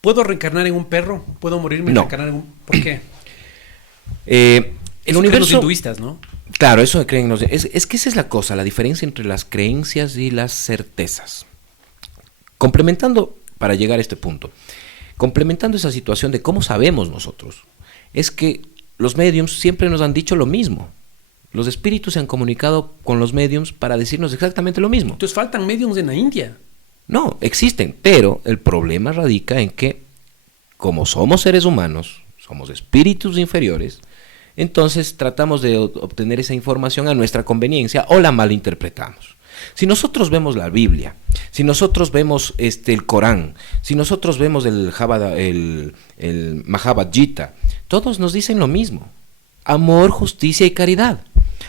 ¿Puedo reencarnar en un perro? ¿Puedo morirme y reencarnar en un...? ¿Por qué? El universo... los hinduistas, ¿no? Claro, eso creen los... Es que esa es la cosa, la diferencia entre las creencias y las certezas. Complementando, para llegar a este punto, complementando esa situación de cómo sabemos nosotros, es que los médiums siempre nos han dicho lo mismo. Los espíritus se han comunicado con los médiums para decirnos exactamente lo mismo. Entonces faltan médiums en la India. No, existen, pero el problema radica en que, como somos seres humanos, somos espíritus inferiores, entonces tratamos de obtener esa información a nuestra conveniencia o la malinterpretamos. Si nosotros vemos la Biblia, si nosotros vemos el Corán, si nosotros vemos el Bhagavad Gita, todos nos dicen lo mismo: amor, justicia y caridad.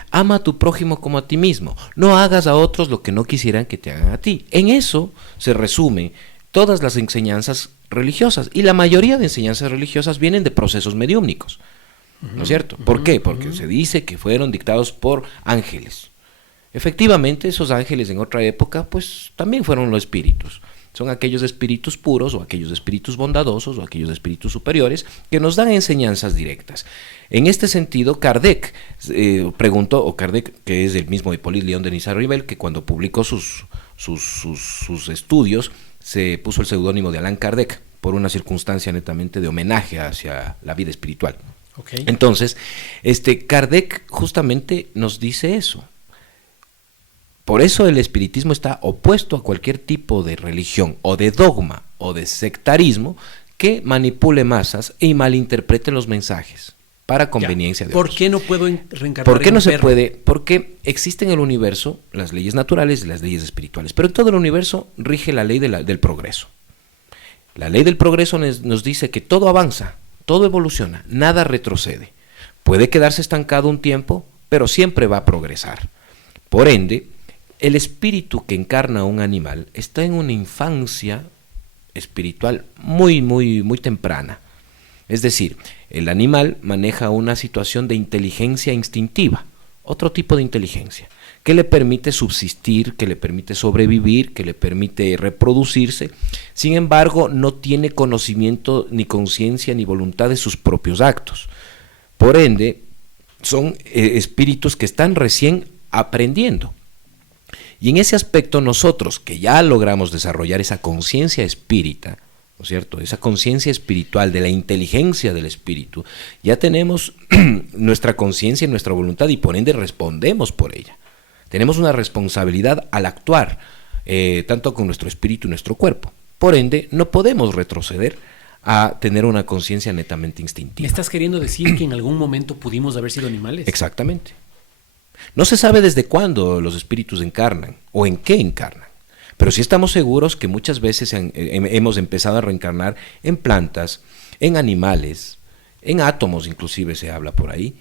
Ama a tu prójimo como a ti mismo. No hagas a otros lo que no quisieran que te hagan a ti. En eso se resume todas las enseñanzas religiosas. Y la mayoría de enseñanzas religiosas vienen de procesos mediúmnicos. ¿No es cierto? ¿Por qué? Porque se dice que fueron dictados por ángeles. Efectivamente, esos ángeles en otra época, pues también fueron los espíritus. Son aquellos espíritus puros o aquellos espíritus bondadosos o aquellos espíritus superiores que nos dan enseñanzas directas. En este sentido, Kardec preguntó, o Kardec, que es el mismo Hippolyte Léon Denis Rivel, que cuando publicó sus estudios se puso el seudónimo de Allan Kardec por una circunstancia netamente de homenaje hacia la vida espiritual. Okay. Entonces, Kardec justamente nos dice eso. Por eso el espiritismo está opuesto a cualquier tipo de religión o de dogma o de sectarismo que manipule masas y malinterprete los mensajes para conveniencia de otros. ¿Por qué no puedo reencarnar? ¿Por qué no se puede? Porque existen en el universo las leyes naturales y las leyes espirituales, pero en todo el universo rige la ley del progreso. La ley del progreso nos dice que todo avanza, todo evoluciona, nada retrocede. Puede quedarse estancado un tiempo, pero siempre va a progresar. Por ende, el espíritu que encarna a un animal está en una infancia espiritual muy, muy, muy temprana. Es decir, el animal maneja una situación de inteligencia instintiva, otro tipo de inteligencia, que le permite subsistir, que le permite sobrevivir, que le permite reproducirse. Sin embargo, no tiene conocimiento, ni conciencia, ni voluntad de sus propios actos. Por ende, son espíritus que están recién aprendiendo. Y en ese aspecto nosotros, que ya logramos desarrollar esa conciencia espírita, ¿no es cierto?, esa conciencia espiritual de la inteligencia del espíritu, ya tenemos nuestra conciencia y nuestra voluntad y por ende respondemos por ella. Tenemos una responsabilidad al actuar, tanto con nuestro espíritu y nuestro cuerpo. Por ende, no podemos retroceder a tener una conciencia netamente instintiva. ¿Me estás queriendo decir que en algún momento pudimos haber sido animales? Exactamente. No se sabe desde cuándo los espíritus encarnan o en qué encarnan, Pero sí estamos seguros que muchas veces hemos empezado a reencarnar en plantas, en animales, en átomos inclusive se habla por ahí.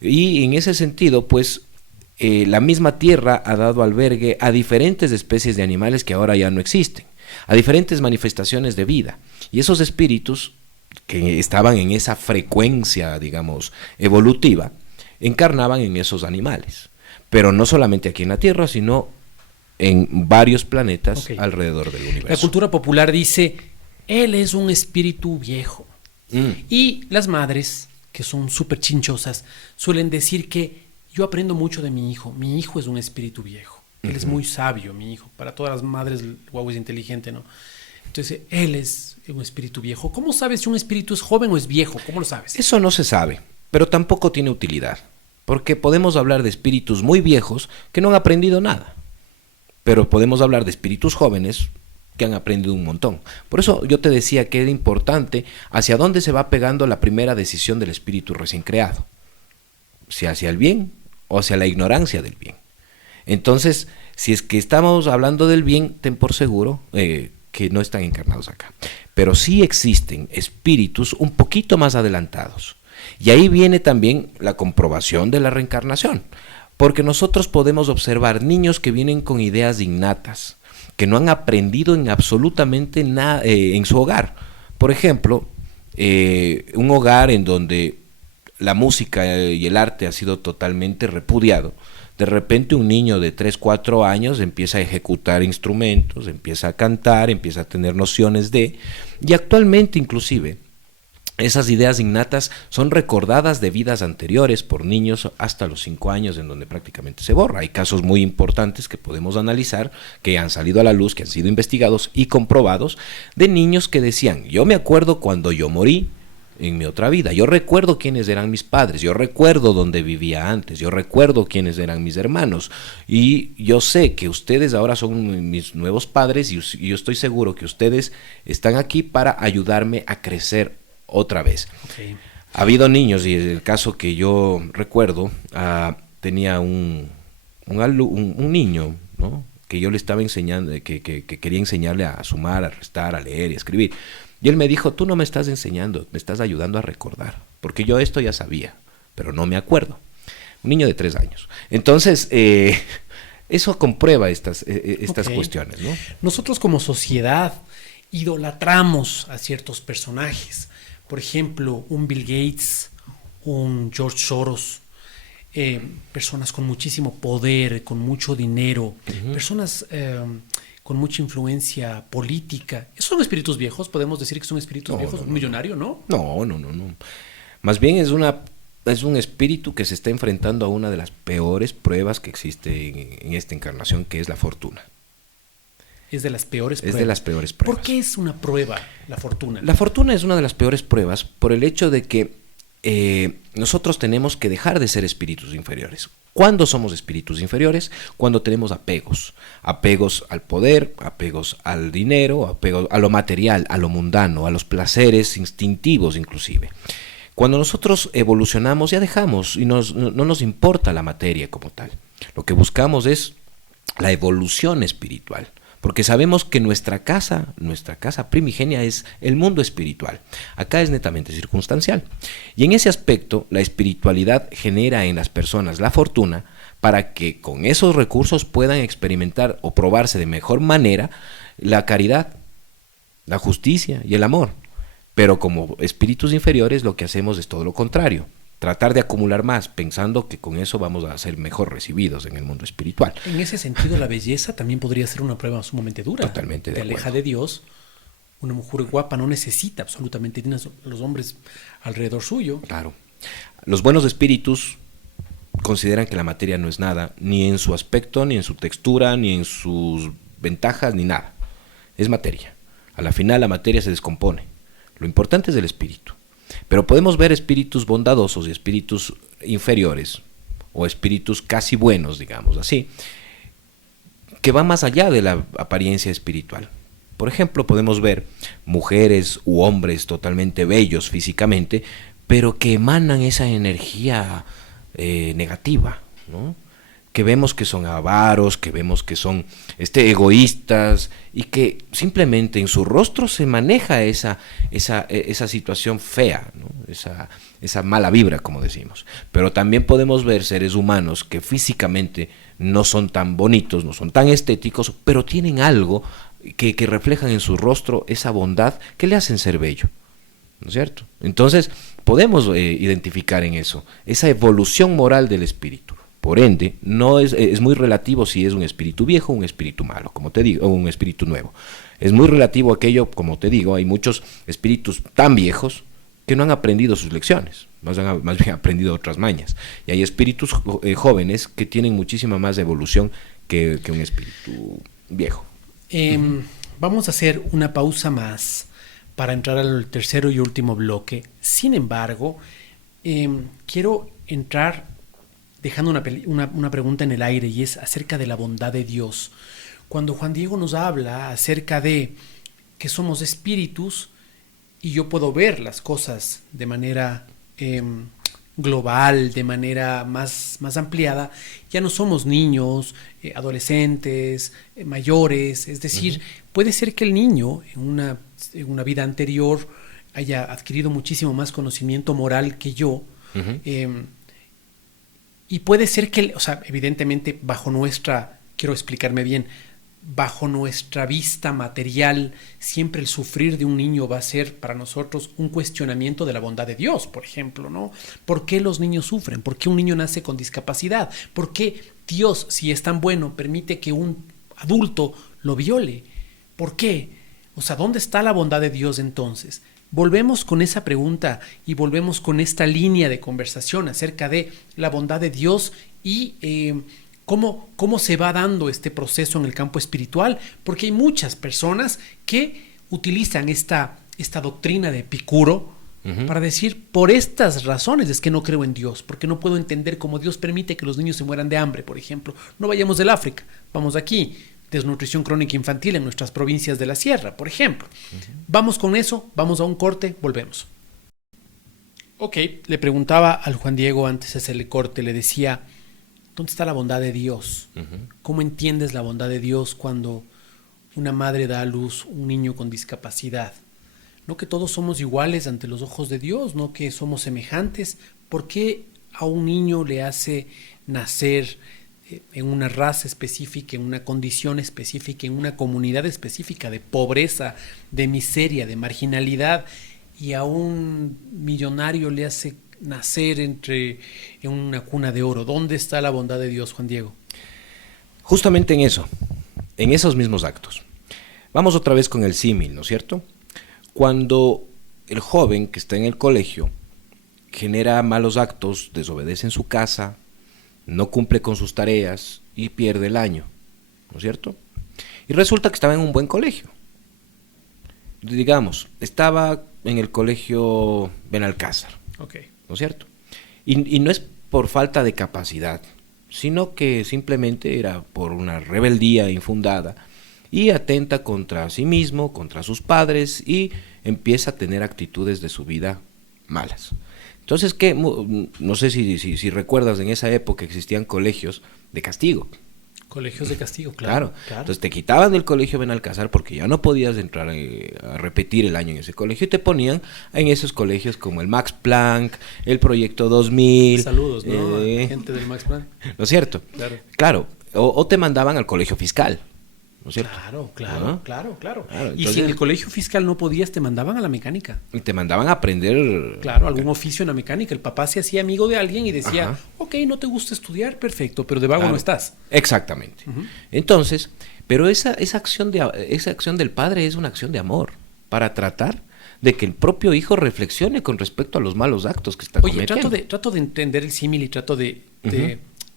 Y en ese sentido, pues, la misma Tierra ha dado albergue a diferentes especies de animales que ahora ya no existen, a diferentes manifestaciones de vida. Y esos espíritus que estaban en esa frecuencia, digamos, evolutiva, encarnaban en esos animales. Pero no solamente aquí en la Tierra, sino en varios planetas alrededor del universo. La cultura popular dice, él es un espíritu viejo. Y las madres, que son súper chinchosas, suelen decir que yo aprendo mucho de mi hijo es un espíritu viejo, él es muy sabio, mi hijo, para todas las madres, guau, es inteligente, ¿no? Entonces, él es un espíritu viejo. ¿Cómo sabes si un espíritu es joven o es viejo? ¿Cómo lo sabes? Eso no se sabe, pero tampoco tiene utilidad, porque podemos hablar de espíritus muy viejos que no han aprendido nada, pero podemos hablar de espíritus jóvenes que han aprendido un montón. Por eso yo te decía que era importante hacia dónde se va pegando la primera decisión del espíritu recién creado, si hacia el bien o hacia la ignorancia del bien. Entonces, si es que estamos hablando del bien, ten por seguro que no están encarnados acá. Pero sí existen espíritus un poquito más adelantados. Y ahí viene también la comprobación de la reencarnación, porque nosotros podemos observar niños que vienen con ideas innatas, que no han aprendido en absolutamente nada en su hogar. Por ejemplo, un hogar en donde la música y el arte ha sido totalmente repudiado. De repente un niño de 3, 4 años empieza a ejecutar instrumentos, empieza a cantar, empieza a tener nociones de... Y actualmente inclusive esas ideas innatas son recordadas de vidas anteriores por niños hasta los 5 años, en donde prácticamente se borra. Hay casos muy importantes que podemos analizar, que han salido a la luz, que han sido investigados y comprobados, de niños que decían, yo me acuerdo cuando yo morí en mi otra vida, yo recuerdo quiénes eran mis padres, yo recuerdo dónde vivía antes, yo recuerdo quiénes eran mis hermanos, y yo sé que ustedes ahora son mis nuevos padres, y yo estoy seguro que ustedes están aquí para ayudarme a crecer otra vez. Ha habido niños, y el caso que yo recuerdo, tenía un niño, ¿no?, que yo le estaba enseñando, que quería enseñarle a sumar, a restar, a leer y a escribir. Y él me dijo, tú no me estás enseñando, me estás ayudando a recordar, porque yo esto ya sabía, pero no me acuerdo. Un niño de 3 años. Entonces, eso comprueba estas cuestiones, ¿no? Nosotros como sociedad idolatramos a ciertos personajes. Por ejemplo, un Bill Gates, un George Soros, personas con muchísimo poder, con mucho dinero, personas con mucha influencia política. ¿Esos son espíritus viejos? ¿Podemos decir que son espíritus viejos? ¿Un millonario, no? No. Más bien es un espíritu que se está enfrentando a una de las peores pruebas que existe en esta encarnación, que es la fortuna. Es de las peores pruebas. Es de las peores pruebas. ¿Por qué es una prueba la fortuna? La fortuna es una de las peores pruebas por el hecho de que nosotros tenemos que dejar de ser espíritus inferiores. ¿Cuándo somos espíritus inferiores? Cuando tenemos apegos al poder, apegos al dinero, apegos a lo material, a lo mundano, a los placeres instintivos inclusive. Cuando nosotros evolucionamos ya dejamos y no nos importa la materia como tal. Lo que buscamos es la evolución espiritual, porque sabemos que nuestra casa primigenia es el mundo espiritual. Acá es netamente circunstancial. Y en ese aspecto, la espiritualidad genera en las personas la fortuna para que con esos recursos puedan experimentar o probarse de mejor manera la caridad, la justicia y el amor. Pero como espíritus inferiores lo que hacemos es todo lo contrario. Tratar de acumular más, pensando que con eso vamos a ser mejor recibidos en el mundo espiritual. En ese sentido, la belleza también podría ser una prueba sumamente dura. Totalmente de acuerdo. Te aleja de Dios. Una mujer guapa no necesita absolutamente a los hombres alrededor suyo. Claro. Los buenos espíritus consideran que la materia no es nada, ni en su aspecto, ni en su textura, ni en sus ventajas, ni nada. Es materia. A la final la materia se descompone. Lo importante es el espíritu. Pero podemos ver espíritus bondadosos y espíritus inferiores, o espíritus casi buenos, digamos así, que van más allá de la apariencia espiritual. Por ejemplo, podemos ver mujeres u hombres totalmente bellos físicamente, pero que emanan esa energía negativa, ¿no? que vemos que son avaros, que vemos que son egoístas, y que simplemente en su rostro se maneja esa situación fea, ¿no? esa mala vibra, como decimos. Pero también podemos ver seres humanos que físicamente no son tan bonitos, no son tan estéticos, pero tienen algo que reflejan en su rostro esa bondad que le hacen ser bello, ¿no es cierto? Entonces podemos identificar en eso esa evolución moral del espíritu. Por ende, no es muy relativo si es un espíritu viejo o un espíritu malo, como te digo, o un espíritu nuevo. Es muy relativo aquello, como te digo, hay muchos espíritus tan viejos que no han aprendido sus lecciones, más bien han aprendido otras mañas. Y hay espíritus jóvenes que tienen muchísima más evolución que un espíritu viejo. Vamos a hacer una pausa más para entrar al tercero y último bloque. Sin embargo, quiero entrar dejando una pregunta en el aire, y es acerca de la bondad de Dios. Cuando Juan Diego nos habla acerca de que somos espíritus, y yo puedo ver las cosas de manera global, de manera más ampliada, ya no somos niños, adolescentes, mayores, es decir, puede ser que el niño en una vida anterior haya adquirido muchísimo más conocimiento moral que yo, y puede ser que, o sea, evidentemente quiero explicarme bien, bajo nuestra vista material, siempre el sufrir de un niño va a ser para nosotros un cuestionamiento de la bondad de Dios, por ejemplo, ¿no? ¿Por qué los niños sufren? ¿Por qué un niño nace con discapacidad? ¿Por qué Dios, si es tan bueno, permite que un adulto lo viole? ¿Por qué? O sea, ¿dónde está la bondad de Dios entonces? Volvemos con esa pregunta y volvemos con esta línea de conversación acerca de la bondad de Dios y cómo se va dando este proceso en el campo espiritual, porque hay muchas personas que utilizan esta doctrina de Epicuro para decir, por estas razones es que no creo en Dios, porque no puedo entender cómo Dios permite que los niños se mueran de hambre, por ejemplo. No vayamos del África, vamos aquí. Desnutrición crónica infantil en nuestras provincias de la sierra, por ejemplo. Vamos con eso, vamos a un corte, volvemos. Ok, le preguntaba al Juan Diego antes de hacerle corte, le decía, ¿dónde está la bondad de Dios? ¿Cómo entiendes la bondad de Dios cuando una madre da a luz un niño con discapacidad? No que todos somos iguales ante los ojos de Dios, no que somos semejantes. ¿Por qué a un niño le hace nacer en una raza específica, en una condición específica, en una comunidad específica de pobreza, de miseria, de marginalidad, y a un millonario le hace nacer en una cuna de oro? ¿Dónde está la bondad de Dios, Juan Diego? Justamente en eso, en esos mismos actos. Vamos otra vez con el símil, ¿no es cierto? Cuando el joven que está en el colegio genera malos actos, desobedece en su casa, no cumple con sus tareas y pierde el año, ¿no es cierto? Y resulta que estaba en un buen colegio. Digamos, estaba en el colegio Benalcázar, ¿no es cierto? Y no es por falta de capacidad, sino que simplemente era por una rebeldía infundada y atenta contra sí mismo, contra sus padres, y empieza a tener actitudes de su vida malas. Entonces, no sé si recuerdas, en esa época existían colegios de castigo. Colegios de castigo, claro. Entonces te quitaban del colegio Benalcázar porque ya no podías entrar a repetir el año en ese colegio, y te ponían en esos colegios como el Max Planck, el Proyecto 2000. Saludos, ¿no? Gente del Max Planck. ¿No es cierto? Claro. O te mandaban al colegio fiscal, ¿no es cierto? Claro. Entonces, y si en el colegio fiscal no podías, te mandaban a la mecánica. Y te mandaban a aprender. Claro, algún oficio en la mecánica. El papá se hacía amigo de alguien y decía, ok, no te gusta estudiar, perfecto, pero de vago no estás. Exactamente. Entonces, pero esa acción del padre es una acción de amor, para tratar de que el propio hijo reflexione con respecto a los malos actos que está cometiendo. Trato de entender el símil y trato de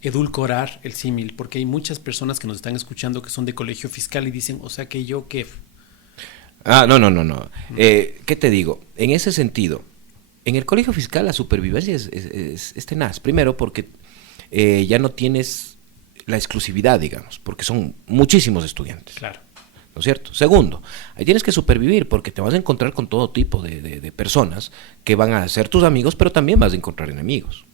edulcorar el símil, porque hay muchas personas que nos están escuchando que son de colegio fiscal y dicen, o sea que yo qué. No. ¿Qué te digo? En ese sentido, en el colegio fiscal la supervivencia es tenaz. Primero porque ya no tienes la exclusividad, digamos, porque son muchísimos estudiantes. Claro. ¿No es cierto? Segundo, ahí tienes que supervivir porque te vas a encontrar con todo tipo de personas que van a ser tus amigos, pero también vas a encontrar enemigos.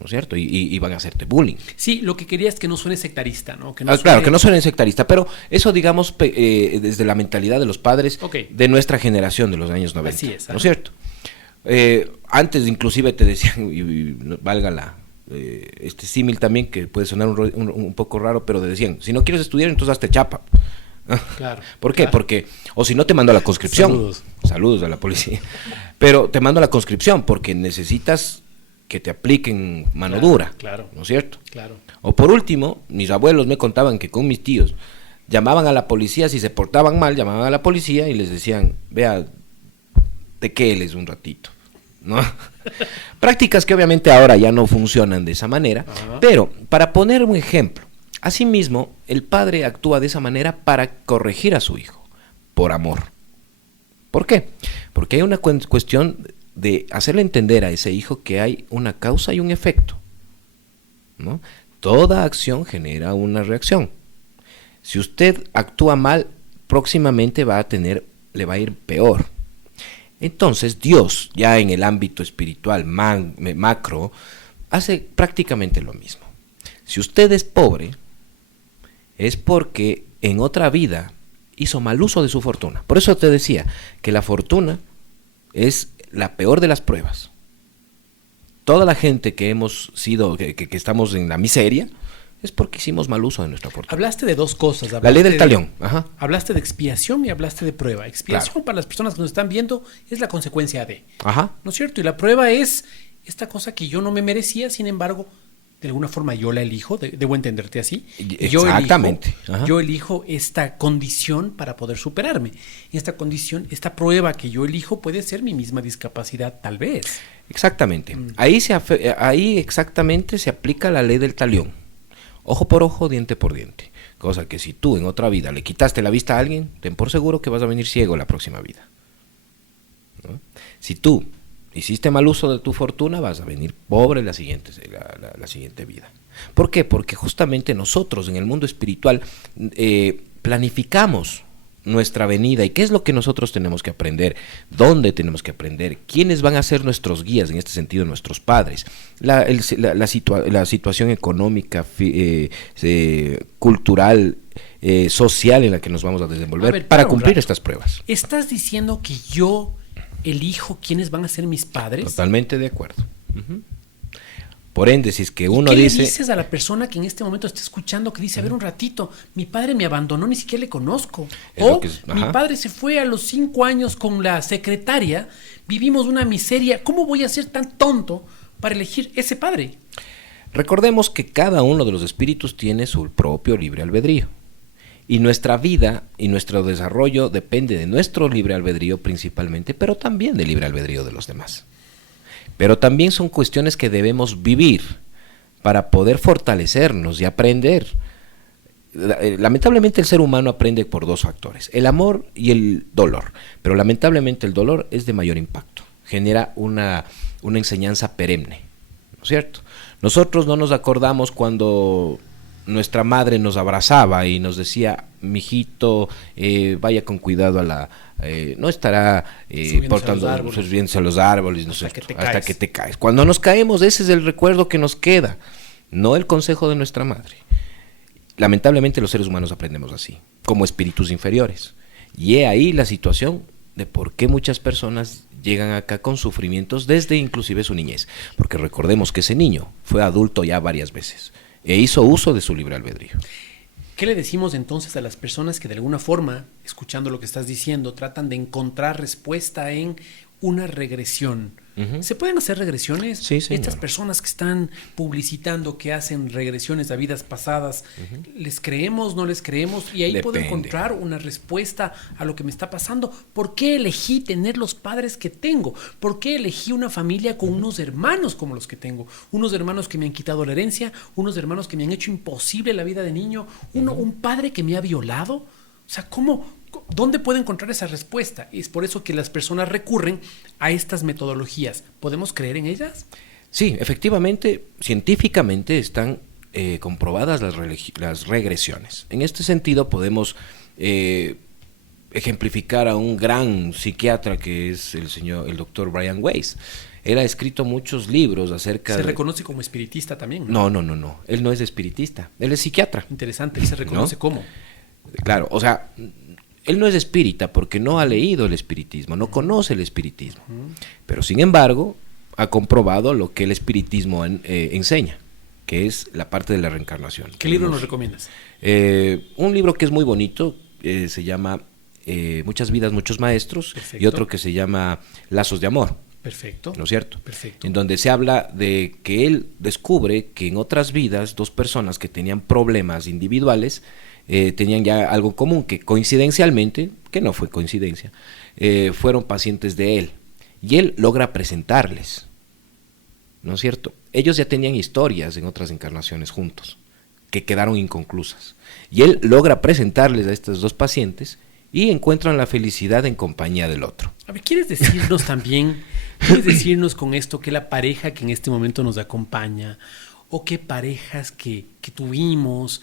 ¿no es cierto? Y van a hacerte bullying. Sí, lo que quería es que no suene sectarista, ¿no? Claro, que no suene sectarista, pero eso, digamos, desde la mentalidad de los padres de nuestra generación de los años 90. Así es, ¿no es cierto? Antes inclusive te decían, y valga este símil también, que puede sonar un poco raro, pero te decían, si no quieres estudiar, entonces hazte chapa. Claro. ¿Por qué? Claro. Porque, o si no, te mando a la conscripción. Saludos a la policía. Pero te mando a la conscripción porque necesitas que te apliquen mano dura. Claro. ¿No es cierto? Claro. O por último, mis abuelos me contaban que con mis tíos llamaban a la policía, si se portaban mal, llamaban a la policía y les decían, vea, tequeles un ratito, ¿no? Prácticas que obviamente ahora ya no funcionan de esa manera, pero para poner un ejemplo, asimismo, el padre actúa de esa manera para corregir a su hijo, por amor. ¿Por qué? Porque hay una cuestión de hacerle entender a ese hijo que hay una causa y un efecto, ¿no? Toda acción genera una reacción. Si usted actúa mal, próximamente le va a ir peor. Entonces Dios, ya en el ámbito espiritual macro, hace prácticamente lo mismo. Si usted es pobre, es porque en otra vida hizo mal uso de su fortuna. Por eso te decía que la fortuna es la peor de las pruebas. Toda la gente que hemos sido, que estamos en la miseria, es porque hicimos mal uso de nuestra fortuna. Hablaste de dos cosas. La ley del talión. Ajá. Hablaste de expiación y hablaste de prueba. Expiación, claro, para las personas que nos están viendo, es la consecuencia de. Ajá. ¿No es cierto? Y la prueba es esta cosa que yo no me merecía, sin embargo, de alguna forma yo la elijo, debo entenderte así. Exactamente. Yo elijo esta condición para poder superarme. Y esta condición, esta prueba que yo elijo puede ser mi misma discapacidad, tal vez. Exactamente. Ahí exactamente se aplica la ley del talión. Ojo por ojo, diente por diente. Cosa que si tú en otra vida le quitaste la vista a alguien, ten por seguro que vas a venir ciego la próxima vida, ¿no? Si tú hiciste mal uso de tu fortuna, vas a venir pobre la siguiente vida. ¿Por qué? Porque justamente nosotros en el mundo espiritual planificamos nuestra venida. ¿Y qué es lo que nosotros tenemos que aprender? ¿Dónde tenemos que aprender? ¿Quiénes van a ser nuestros guías? En este sentido, nuestros padres. La situación económica, cultural, social en la que nos vamos a desenvolver para cumplir estas pruebas. ¿Estás diciendo que yo elijo quiénes van a ser mis padres? Totalmente de acuerdo. Por ende, si es que uno dice... ¿Qué le dices a la persona que en este momento está escuchando que dice, a ver un ratito, mi padre me abandonó, ni siquiera le conozco? O mi padre se fue a los 5 años con la secretaria, vivimos una miseria, ¿cómo voy a ser tan tonto para elegir ese padre? Recordemos que cada uno de los espíritus tiene su propio libre albedrío. Y nuestra vida y nuestro desarrollo depende de nuestro libre albedrío principalmente, pero también del libre albedrío de los demás. Pero también son cuestiones que debemos vivir para poder fortalecernos y aprender. Lamentablemente el ser humano aprende por 2 factores, el amor y el dolor. Pero lamentablemente el dolor es de mayor impacto, genera una enseñanza perenne, ¿no es cierto? Nosotros no nos acordamos cuando nuestra madre nos abrazaba y nos decía, mijito, vaya con cuidado no estará subiéndose a los árboles hasta que te caes. Cuando nos caemos, ese es el recuerdo que nos queda, no el consejo de nuestra madre. Lamentablemente los seres humanos aprendemos así, como espíritus inferiores. Y he ahí la situación de por qué muchas personas llegan acá con sufrimientos desde inclusive su niñez. Porque recordemos que ese niño fue adulto ya varias veces e hizo uso de su libre albedrío. ¿Qué le decimos entonces a las personas que de alguna forma, escuchando lo que estás diciendo, tratan de encontrar respuesta en una regresión? ¿Se pueden hacer regresiones? Sí, señor. Estas personas que están publicitando que hacen regresiones a vidas pasadas, ¿les creemos, no les creemos? Y ahí puedo encontrar una respuesta a lo que me está pasando. ¿Por qué elegí tener los padres que tengo? ¿Por qué elegí una familia con unos hermanos como los que tengo? Unos hermanos que me han quitado la herencia, unos hermanos que me han hecho imposible la vida de niño, un padre que me ha violado. O sea, ¿dónde puedo encontrar esa respuesta? Es por eso que las personas recurren a estas metodologías. ¿Podemos creer en ellas? Sí, efectivamente, científicamente están comprobadas las regresiones. En este sentido podemos ejemplificar a un gran psiquiatra que es el doctor Brian Weiss. Él ha escrito muchos libros acerca ¿Se reconoce como espiritista también? No, él no es espiritista, él es psiquiatra. Interesante, él se reconoce como. Claro, o sea, él no es espírita porque no ha leído el espiritismo, no conoce el espiritismo, pero sin embargo ha comprobado lo que el espiritismo enseña, que es la parte de la reencarnación. ¿Qué libro nos recomiendas? Un libro que es muy bonito, se llama Muchas vidas, muchos maestros. Perfecto. Y otro que se llama Lazos de amor. Perfecto. ¿No es cierto? Perfecto. En donde se habla de que él descubre que en otras vidas dos personas que tenían problemas individuales tenían ya algo en común, que coincidencialmente, que no fue coincidencia, fueron pacientes de él. Y él logra presentarles, ¿no es cierto? Ellos ya tenían historias en otras encarnaciones juntos, que quedaron inconclusas. Y él logra presentarles a estos dos pacientes y encuentran la felicidad en compañía del otro. A ver, ¿quieres decirnos también, quieres decirnos con esto que la pareja que en este momento nos acompaña, o qué parejas que tuvimos,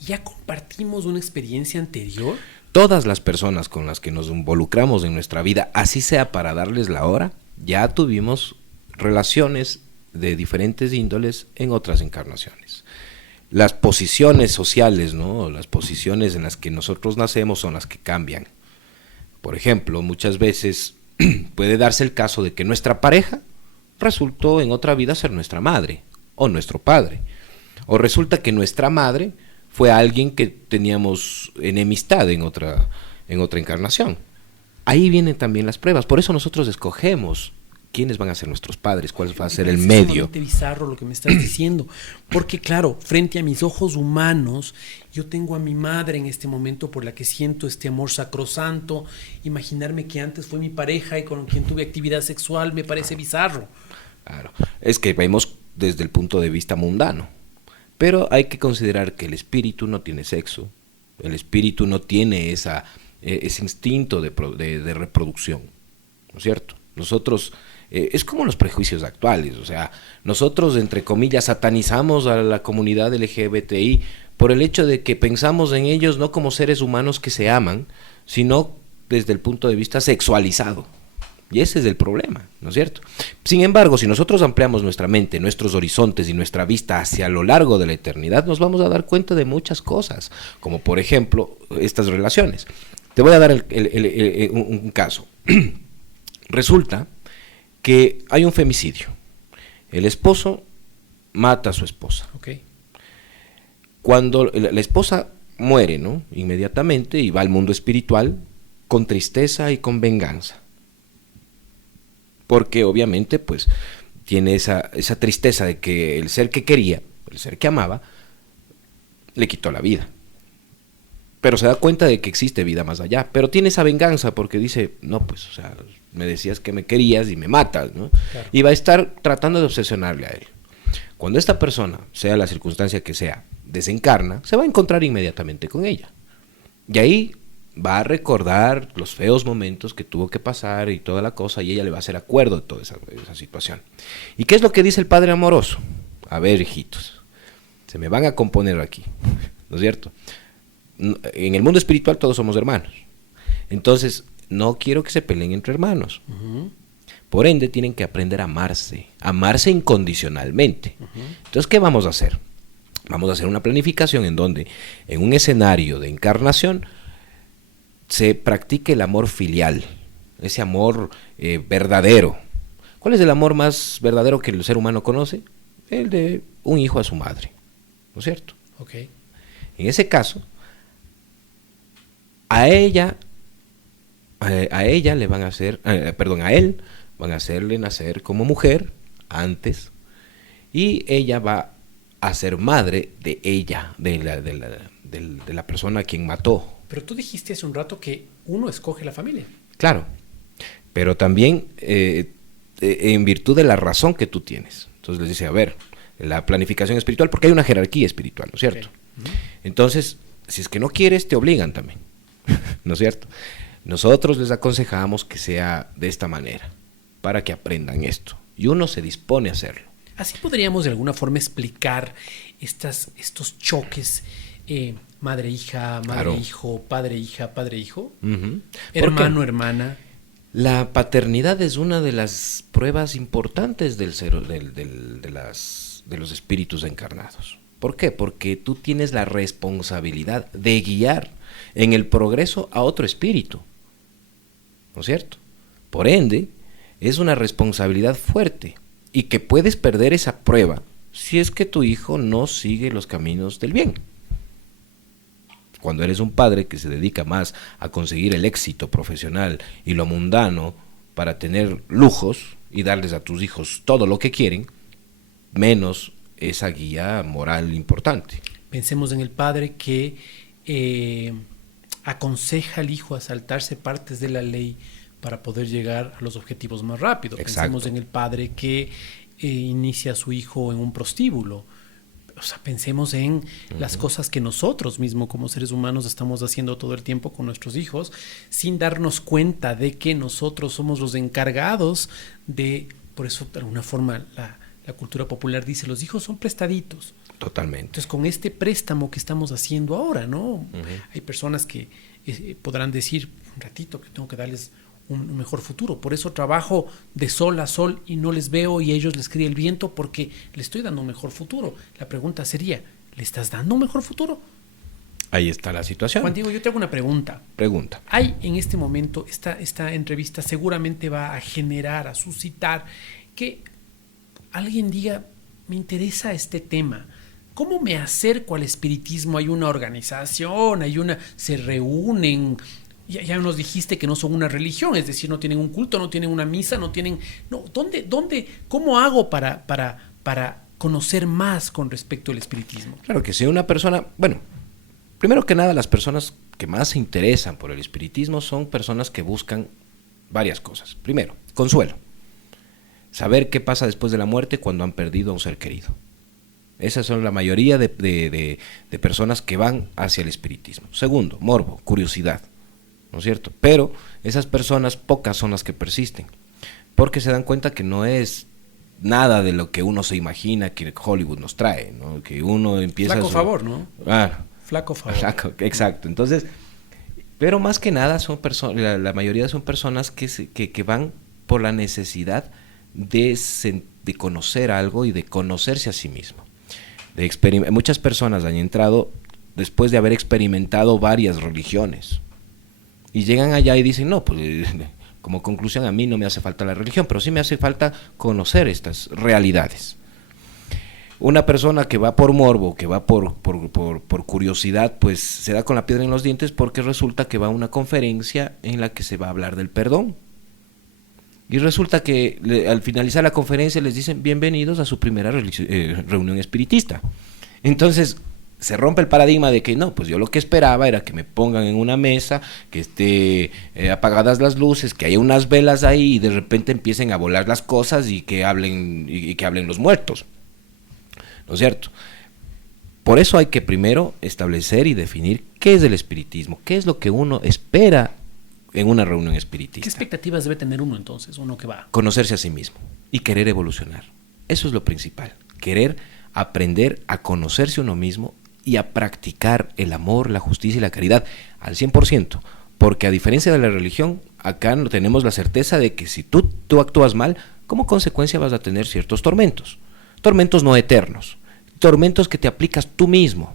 ya compartimos una experiencia anterior? Todas las personas con las que nos involucramos en nuestra vida, así sea para darles la hora, ya tuvimos relaciones de diferentes índoles en otras encarnaciones. Las posiciones sociales, ¿no? Las posiciones en las que nosotros nacemos son las que cambian. Por ejemplo, muchas veces puede darse el caso de que nuestra pareja resultó en otra vida ser nuestra madre o nuestro padre. O resulta que nuestra madre fue alguien que teníamos enemistad en otra encarnación. Ahí vienen también las pruebas. Por eso nosotros escogemos quiénes van a ser nuestros padres, cuál va a ser el medio. Es bizarro lo que me estás diciendo, porque claro, frente a mis ojos humanos, yo tengo a mi madre en este momento por la que siento este amor sacrosanto. Imaginarme que antes fue mi pareja y con quien tuve actividad sexual me parece bizarro. Claro, es que vemos desde el punto de vista mundano, pero hay que considerar que el espíritu no tiene sexo, el espíritu no tiene ese instinto de reproducción, ¿no es cierto? Nosotros, es como los prejuicios actuales, o sea, nosotros entre comillas satanizamos a la comunidad LGBTI por el hecho de que pensamos en ellos no como seres humanos que se aman, sino desde el punto de vista sexualizado. Y ese es el problema, ¿no es cierto? Sin embargo, si nosotros ampliamos nuestra mente, nuestros horizontes y nuestra vista hacia lo largo de la eternidad, nos vamos a dar cuenta de muchas cosas, como por ejemplo estas relaciones. Te voy a dar un caso. Resulta que hay un femicidio. El esposo mata a su esposa. Okay. Cuando la esposa muere, ¿no? Inmediatamente, y va al mundo espiritual con tristeza y con venganza. Porque obviamente pues tiene esa tristeza de que el ser que quería, el ser que amaba, le quitó la vida. Pero se da cuenta de que existe vida más allá. Pero tiene esa venganza porque dice, no, pues, o sea, me decías que me querías y me matas, ¿no? Claro. Y va a estar tratando de obsesionarle a él. Cuando esta persona, sea la circunstancia que sea, desencarna, se va a encontrar inmediatamente con ella. Y ahí va a recordar los feos momentos que tuvo que pasar y toda la cosa, y ella le va a hacer acuerdo de toda esa situación. ¿Y qué es lo que dice el Padre amoroso? A ver, hijitos, se me van a componer aquí, ¿no es cierto? En el mundo espiritual todos somos hermanos. Entonces, no quiero que se peleen entre hermanos. Por ende, tienen que aprender a amarse incondicionalmente. Entonces, ¿qué vamos a hacer? Vamos a hacer una planificación en donde, en un escenario de encarnación, se practique el amor filial, ese amor verdadero. ¿Cuál es el amor más verdadero que el ser humano conoce? El de un hijo a su madre, ¿no es cierto? Okay. En ese caso, a él van a hacerle nacer como mujer antes, y ella va a ser madre de ella, de la persona a quien mató. Pero tú dijiste hace un rato que uno escoge la familia. Claro, pero también en virtud de la razón que tú tienes. Entonces les dice, a ver, la planificación espiritual, porque hay una jerarquía espiritual, ¿no es cierto? Okay. Entonces, si es que no quieres, te obligan también, ¿no es cierto? Nosotros les aconsejamos que sea de esta manera, para que aprendan esto. Y uno se dispone a hacerlo. Así podríamos de alguna forma explicar estos choques madre-hija, madre-hijo, padre-hija, padre-hijo, hermana. La paternidad es una de las pruebas importantes de los espíritus encarnados. ¿Por qué? Porque tú tienes la responsabilidad de guiar en el progreso a otro espíritu, ¿no es cierto? Por ende, es una responsabilidad fuerte y que puedes perder esa prueba si es que tu hijo no sigue los caminos del bien. Cuando eres un padre que se dedica más a conseguir el éxito profesional y lo mundano para tener lujos y darles a tus hijos todo lo que quieren, menos esa guía moral importante. Pensemos en el padre que aconseja al hijo a saltarse partes de la ley para poder llegar a los objetivos más rápido. Exacto. Pensemos en el padre que inicia a su hijo en un prostíbulo. O sea, pensemos en las cosas que nosotros mismos como seres humanos estamos haciendo todo el tiempo con nuestros hijos sin darnos cuenta de que nosotros somos los encargados de, por eso de alguna forma la cultura popular dice, los hijos son prestaditos. Totalmente. Entonces, con este préstamo que estamos haciendo ahora, ¿no? Hay personas que podrán decir, un ratito que tengo que darles un mejor futuro. Por eso trabajo de sol a sol y no les veo y a ellos les cría el viento porque les estoy dando un mejor futuro. La pregunta sería, ¿le estás dando un mejor futuro? Ahí está la situación. Juan Diego, yo te hago una pregunta. Pregunta. Hay en este momento, esta entrevista seguramente va a generar, a suscitar que alguien diga, me interesa este tema. ¿Cómo me acerco al espiritismo? ¿Hay una organización? ¿Se reúnen? Ya nos dijiste que no son una religión, es decir, no tienen un culto, no tienen una misa, no tienen... No, ¿dónde? ¿Cómo hago para conocer más con respecto al espiritismo? Claro que si una persona... Bueno, primero que nada, las personas que más se interesan por el espiritismo son personas que buscan varias cosas. Primero, consuelo. Saber qué pasa después de la muerte cuando han perdido a un ser querido. Esas son la mayoría de personas que van hacia el espiritismo. Segundo, morbo, curiosidad, ¿no es cierto? Pero esas personas, pocas son las que persisten, porque se dan cuenta que no es nada de lo que uno se imagina que Hollywood nos trae, ¿no? Que uno empieza... Flaco favor, ¿no? Flaco favor. Flaco, exacto. Entonces, pero más que nada son personas, la mayoría son personas que van por la necesidad de conocer algo y de conocerse a sí mismo. Muchas personas han entrado después de haber experimentado varias religiones y llegan allá y dicen, no, pues como conclusión a mí no me hace falta la religión, pero sí me hace falta conocer estas realidades. Una persona que va por morbo, que va por curiosidad, pues se da con la piedra en los dientes porque resulta que va a una conferencia en la que se va a hablar del perdón. Y resulta que al finalizar la conferencia les dicen bienvenidos a su primera reunión espiritista. Entonces se rompe el paradigma de que no, pues yo lo que esperaba era que me pongan en una mesa, que esté apagadas las luces, que haya unas velas ahí y de repente empiecen a volar las cosas y que hablen los muertos. ¿No es cierto? Por eso hay que primero establecer y definir qué es el espiritismo, qué es lo que uno espera en una reunión espiritista. ¿Qué expectativas debe tener uno entonces, uno que va? Conocerse a sí mismo y querer evolucionar. Eso es lo principal. Querer aprender a conocerse uno mismo y a practicar el amor, la justicia y la caridad al 100%. Porque a diferencia de la religión, acá no tenemos la certeza de que si tú actúas mal, como consecuencia vas a tener ciertos tormentos. Tormentos no eternos. Tormentos que te aplicas tú mismo,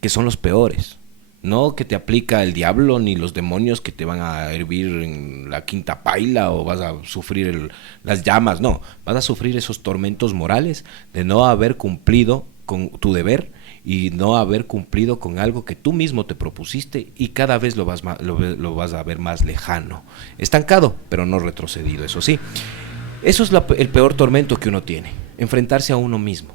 que son los peores. No que te aplica el diablo ni los demonios que te van a hervir en la quinta paila o vas a sufrir las llamas, no, vas a sufrir esos tormentos morales de no haber cumplido con tu deber y no haber cumplido con algo que tú mismo te propusiste y cada vez lo vas a ver más lejano, estancado, pero no retrocedido, eso sí. Eso es el peor tormento que uno tiene, enfrentarse a uno mismo.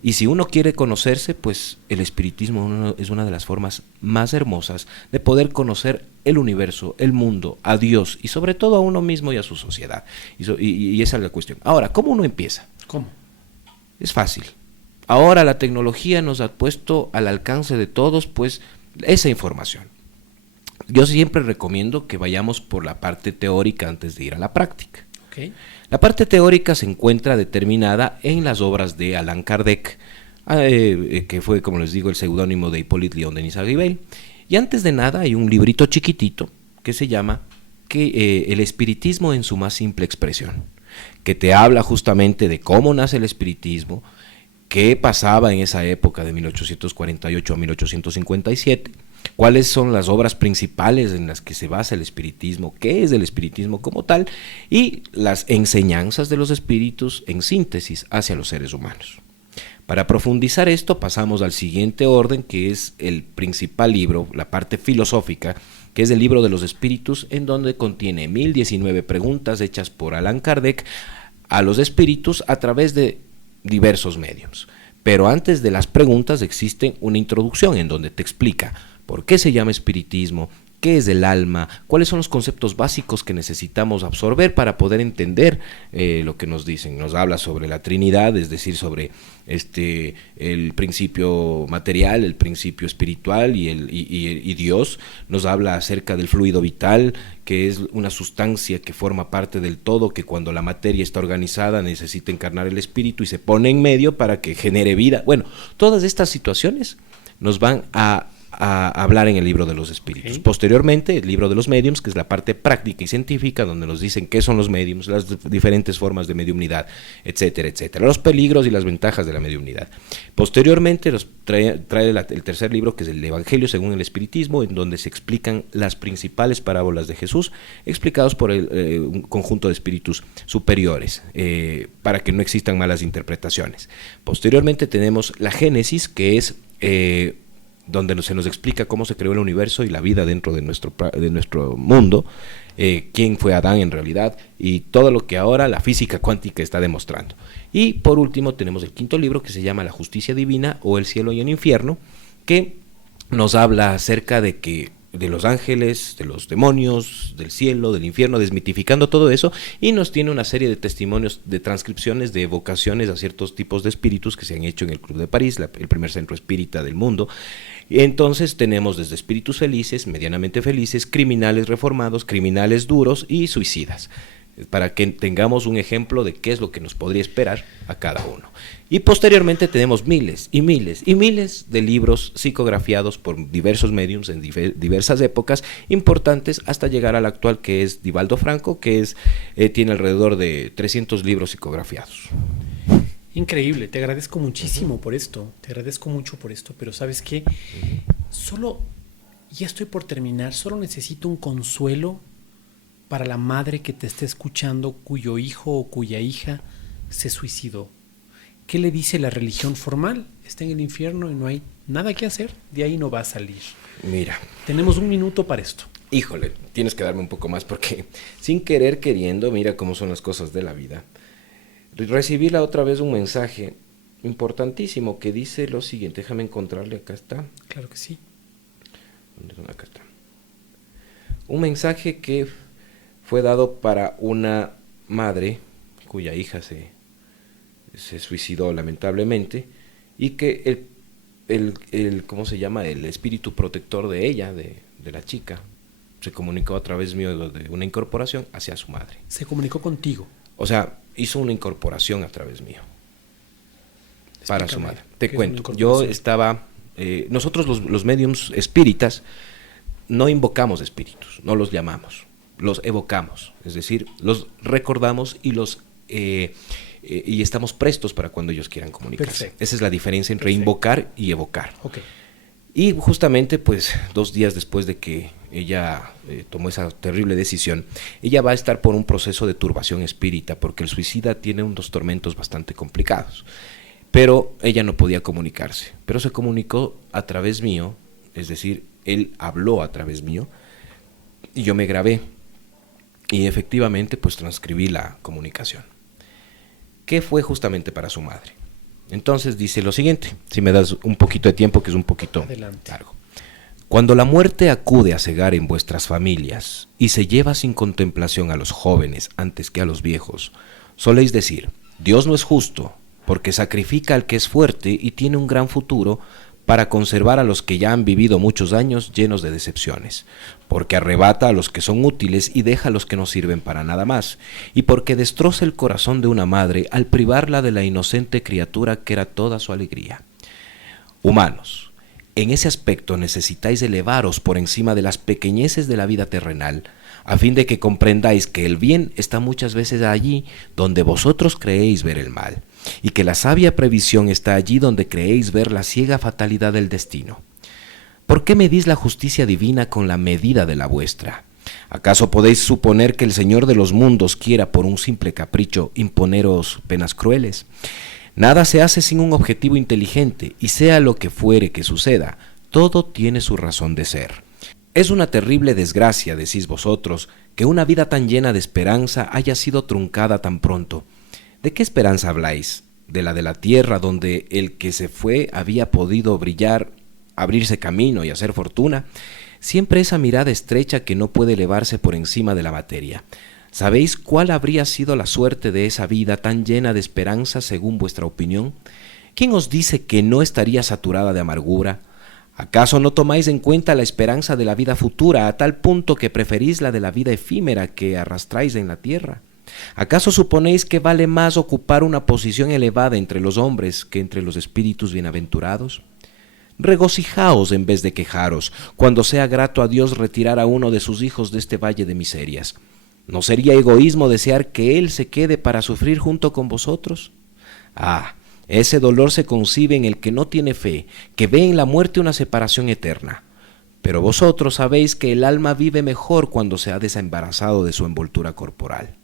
Y si uno quiere conocerse, pues el espiritismo es una de las formas más hermosas de poder conocer el universo, el mundo, a Dios y sobre todo a uno mismo y a su sociedad. Y esa es la cuestión. Ahora, ¿cómo uno empieza? ¿Cómo? Es fácil. Ahora la tecnología nos ha puesto al alcance de todos, pues, esa información. Yo siempre recomiendo que vayamos por la parte teórica antes de ir a la práctica. Okay. La parte teórica se encuentra determinada en las obras de Allan Kardec, que fue, como les digo, el seudónimo de Hippolyte Léon Denis Agrivel. Y antes de nada hay un librito chiquitito que se llama El espiritismo en su más simple expresión, que te habla justamente de cómo nace el espiritismo, qué pasaba en esa época de 1848 a 1857, cuáles son las obras principales en las que se basa el espiritismo, qué es el espiritismo como tal, y las enseñanzas de los espíritus en síntesis hacia los seres humanos. Para profundizar esto pasamos al siguiente orden, que es el principal libro, la parte filosófica, que es el libro de los espíritus, en donde contiene 1019 preguntas hechas por Allan Kardec a los espíritus a través de diversos medios. Pero antes de las preguntas existe una introducción en donde te explica por qué se llama espiritismo, qué es el alma, cuáles son los conceptos básicos que necesitamos absorber para poder entender lo que nos dicen. Nos habla sobre la Trinidad, es decir, sobre el principio material, el principio espiritual y Dios. Nos habla acerca del fluido vital, que es una sustancia que forma parte del todo, que cuando la materia está organizada necesita encarnar el espíritu y se pone en medio para que genere vida. Bueno, todas estas situaciones nos van a hablar en el libro de los espíritus. Okay. Posteriormente, el libro de los mediums, que es la parte práctica y científica, donde nos dicen qué son los mediums, las diferentes formas de mediumnidad, etcétera, etcétera, los peligros y las ventajas de la mediumnidad. Posteriormente trae el tercer libro, que es el Evangelio según el espiritismo, en donde se explican las principales parábolas de Jesús, explicados por un conjunto de espíritus superiores, para que no existan malas interpretaciones. Posteriormente tenemos la Génesis, que es donde se nos explica cómo se creó el universo y la vida dentro de nuestro mundo, quién fue Adán en realidad, y todo lo que ahora la física cuántica está demostrando. Y por último tenemos el quinto libro, que se llama La Justicia Divina o El Cielo y el Infierno, que nos habla acerca de los ángeles, de los demonios, del cielo, del infierno, desmitificando todo eso, y nos tiene una serie de testimonios, de transcripciones, de evocaciones a ciertos tipos de espíritus que se han hecho en el Club de París, el primer centro espírita del mundo. Entonces tenemos desde espíritus felices, medianamente felices, criminales reformados, criminales duros y suicidas, para que tengamos un ejemplo de qué es lo que nos podría esperar a cada uno. Y posteriormente tenemos miles y miles y miles de libros psicografiados por diversos mediums en diversas épocas importantes, hasta llegar al actual, que es Divaldo Franco, que tiene alrededor de 300 libros psicografiados. Increíble, te agradezco muchísimo por esto, te agradezco mucho por esto, pero ¿sabes qué? Ya estoy por terminar, solo necesito un consuelo para la madre que te esté escuchando, cuyo hijo o cuya hija se suicidó. ¿Qué le dice la religión formal? Está en el infierno y no hay nada que hacer, de ahí no va a salir. Mira, tenemos un minuto para esto. Híjole, tienes que darme un poco más, porque sin querer queriendo, mira cómo son las cosas de la vida. Recibí la otra vez un mensaje importantísimo que dice lo siguiente. Déjame encontrarle, acá está. Claro que sí. Acá está. Un mensaje que fue dado para una madre cuya hija se suicidó lamentablemente, y que ¿cómo se llama? El espíritu protector de ella, de la chica, se comunicó a través mío de una incorporación hacia su madre. Se comunicó contigo. O sea, hizo una incorporación a través mío. Para su madre. Te cuento, yo estaba... nosotros los mediums espíritas no invocamos espíritus, no los llamamos, los evocamos, es decir, los recordamos y estamos prestos para cuando ellos quieran comunicarse. Perfecto. Esa es la diferencia entre invocar y evocar. Okay. Y justamente, pues, 2 días después de que ella tomó esa terrible decisión, ella va a estar por un proceso de turbación espírita, porque el suicida tiene unos tormentos bastante complicados. Pero ella no podía comunicarse, pero se comunicó a través mío, es decir, él habló a través mío, y yo me grabé, y efectivamente, pues, transcribí la comunicación, que fue justamente para su madre. Entonces dice lo siguiente, si me das un poquito de tiempo, que es un poquito largo. Cuando la muerte acude a cegar en vuestras familias y se lleva sin contemplación a los jóvenes antes que a los viejos, soléis decir, Dios no es justo, porque sacrifica al que es fuerte y tiene un gran futuro para conservar a los que ya han vivido muchos años llenos de decepciones, porque arrebata a los que son útiles y deja a los que no sirven para nada más, y porque destroza el corazón de una madre al privarla de la inocente criatura que era toda su alegría. Humanos, en ese aspecto necesitáis elevaros por encima de las pequeñeces de la vida terrenal, a fin de que comprendáis que el bien está muchas veces allí donde vosotros creéis ver el mal, y que la sabia previsión está allí donde creéis ver la ciega fatalidad del destino. ¿Por qué medís la justicia divina con la medida de la vuestra? ¿Acaso podéis suponer que el Señor de los mundos quiera por un simple capricho imponeros penas crueles? Nada se hace sin un objetivo inteligente, y sea lo que fuere que suceda, todo tiene su razón de ser. Es una terrible desgracia, decís vosotros, que una vida tan llena de esperanza haya sido truncada tan pronto. ¿De qué esperanza habláis? ¿De la tierra, donde el que se fue había podido brillar, abrirse camino y hacer fortuna? Siempre esa mirada estrecha que no puede elevarse por encima de la materia. ¿Sabéis cuál habría sido la suerte de esa vida tan llena de esperanza según vuestra opinión? ¿Quién os dice que no estaría saturada de amargura? ¿Acaso no tomáis en cuenta la esperanza de la vida futura a tal punto que preferís la de la vida efímera que arrastráis en la tierra? ¿Acaso suponéis que vale más ocupar una posición elevada entre los hombres que entre los espíritus bienaventurados? Regocijaos en vez de quejaros, cuando sea grato a Dios retirar a uno de sus hijos de este valle de miserias. ¿No sería egoísmo desear que Él se quede para sufrir junto con vosotros? Ese dolor se concibe en el que no tiene fe, que ve en la muerte una separación eterna. Pero vosotros sabéis que el alma vive mejor cuando se ha desembarazado de su envoltura corporal.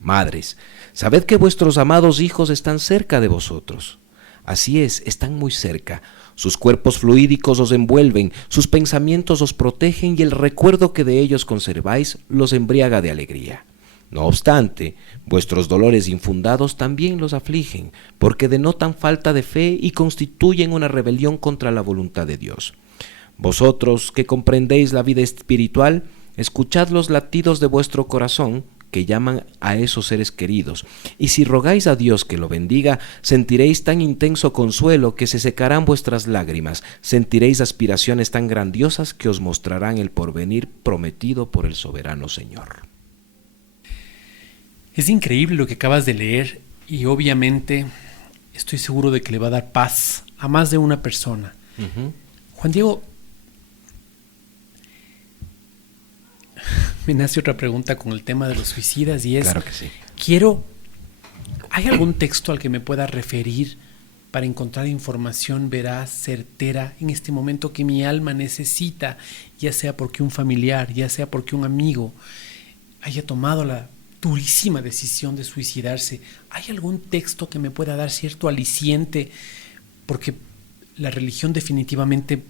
Madres, sabed que vuestros amados hijos están cerca de vosotros. Así es, están muy cerca. Sus cuerpos fluídicos os envuelven, sus pensamientos os protegen y el recuerdo que de ellos conserváis los embriaga de alegría. No obstante, vuestros dolores infundados también los afligen, porque denotan falta de fe y constituyen una rebelión contra la voluntad de Dios. Vosotros, que comprendéis la vida espiritual, escuchad los latidos de vuestro corazón, que llaman a esos seres queridos, y si rogáis a Dios que lo bendiga, sentiréis tan intenso consuelo que se secarán vuestras lágrimas, sentiréis aspiraciones tan grandiosas que os mostrarán el porvenir prometido por el soberano Señor. Es increíble lo que acabas de leer y obviamente estoy seguro de que le va a dar paz a más de una persona. Juan Diego, me nace otra pregunta con el tema de los suicidas y es, claro que sí. ¿Hay algún texto al que me pueda referir para encontrar información veraz, certera, en este momento que mi alma necesita, ya sea porque un familiar, ya sea porque un amigo haya tomado la durísima decisión de suicidarse? ¿Hay algún texto que me pueda dar cierto aliciente? Porque la religión definitivamente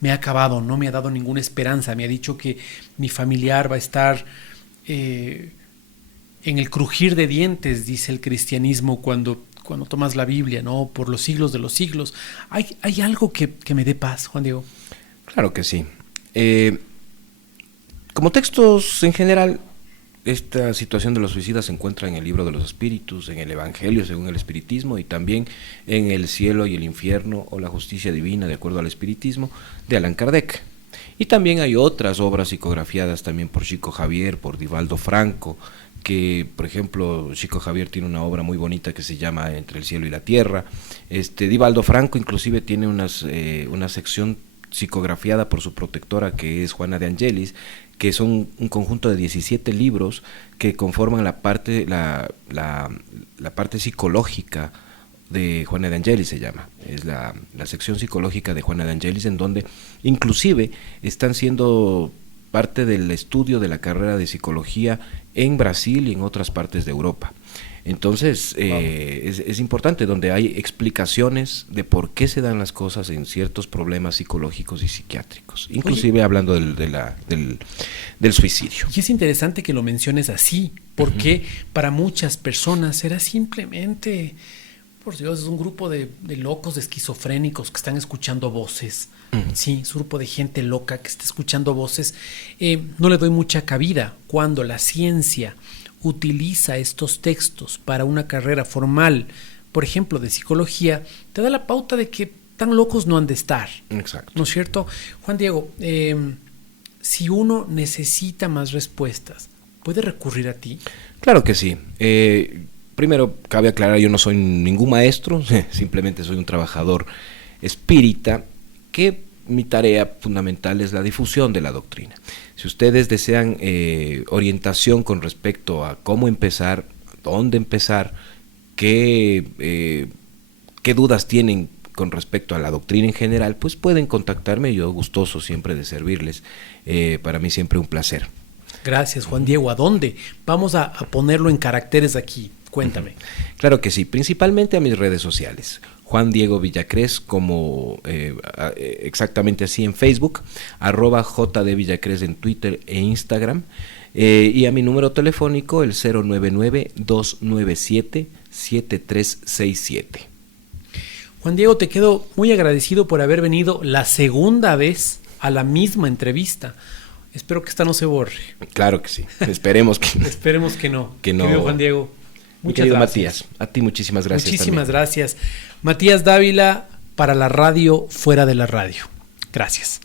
me ha acabado, no me ha dado ninguna esperanza. Me ha dicho que mi familiar va a estar en el crujir de dientes, dice el cristianismo cuando tomas la Biblia, ¿no? Por los siglos de los siglos. ¿Hay algo que me dé paz, Juan Diego? Claro que sí. Como textos en general, esta situación de los suicidas se encuentra en el libro de los espíritus, en el Evangelio según el espiritismo y también en El cielo y el infierno o la justicia divina de acuerdo al espiritismo de Allan Kardec. Y también hay otras obras psicografiadas también por Chico Xavier, por Divaldo Franco, que por ejemplo Chico Xavier tiene una obra muy bonita que se llama Entre el cielo y la tierra. Divaldo Franco inclusive tiene una sección psicografiada por su protectora que es Juana de Angelis, que son un conjunto de 17 libros que conforman la parte psicológica de Juana de Angelis, se llama. Es la sección psicológica de Juana de Angelis, en donde inclusive están siendo parte del estudio de la carrera de psicología en Brasil y en otras partes de Europa. Entonces, es importante, donde hay explicaciones de por qué se dan las cosas en ciertos problemas psicológicos y psiquiátricos, inclusive hablando del suicidio. Y es interesante que lo menciones así, porque para muchas personas era simplemente, por Dios, es un grupo de locos, de esquizofrénicos que están escuchando voces. Sí, es un grupo de gente loca que está escuchando voces. No le doy mucha cabida cuando la ciencia utiliza estos textos para una carrera formal, por ejemplo, de psicología, te da la pauta de que tan locos no han de estar. Exacto. ¿No es cierto? Juan Diego, si uno necesita más respuestas, ¿puede recurrir a ti? Claro que sí. Primero, cabe aclarar, yo no soy ningún maestro, simplemente soy un trabajador espírita, que mi tarea fundamental es la difusión de la doctrina. Si ustedes desean orientación con respecto a cómo empezar, dónde empezar, qué dudas tienen con respecto a la doctrina en general, pues pueden contactarme, yo gustoso siempre de servirles, para mí siempre un placer. Gracias, Juan Diego. ¿A dónde? Vamos a ponerlo en caracteres aquí, cuéntame. Claro que sí, principalmente a mis redes sociales. Juan Diego Villacrés, como exactamente así en Facebook, @JD Villacrés en Twitter e Instagram, y a mi número telefónico, el 099-297-7367. Juan Diego, te quedo muy agradecido por haber venido la segunda vez a la misma entrevista. Espero que esta no se borre. Claro que sí, esperemos que Esperemos que no. Que no. Querido Juan Diego, muchas gracias. Matías, a ti muchísimas gracias. Muchísimas gracias. Matías Dávila para la radio fuera de la radio. Gracias.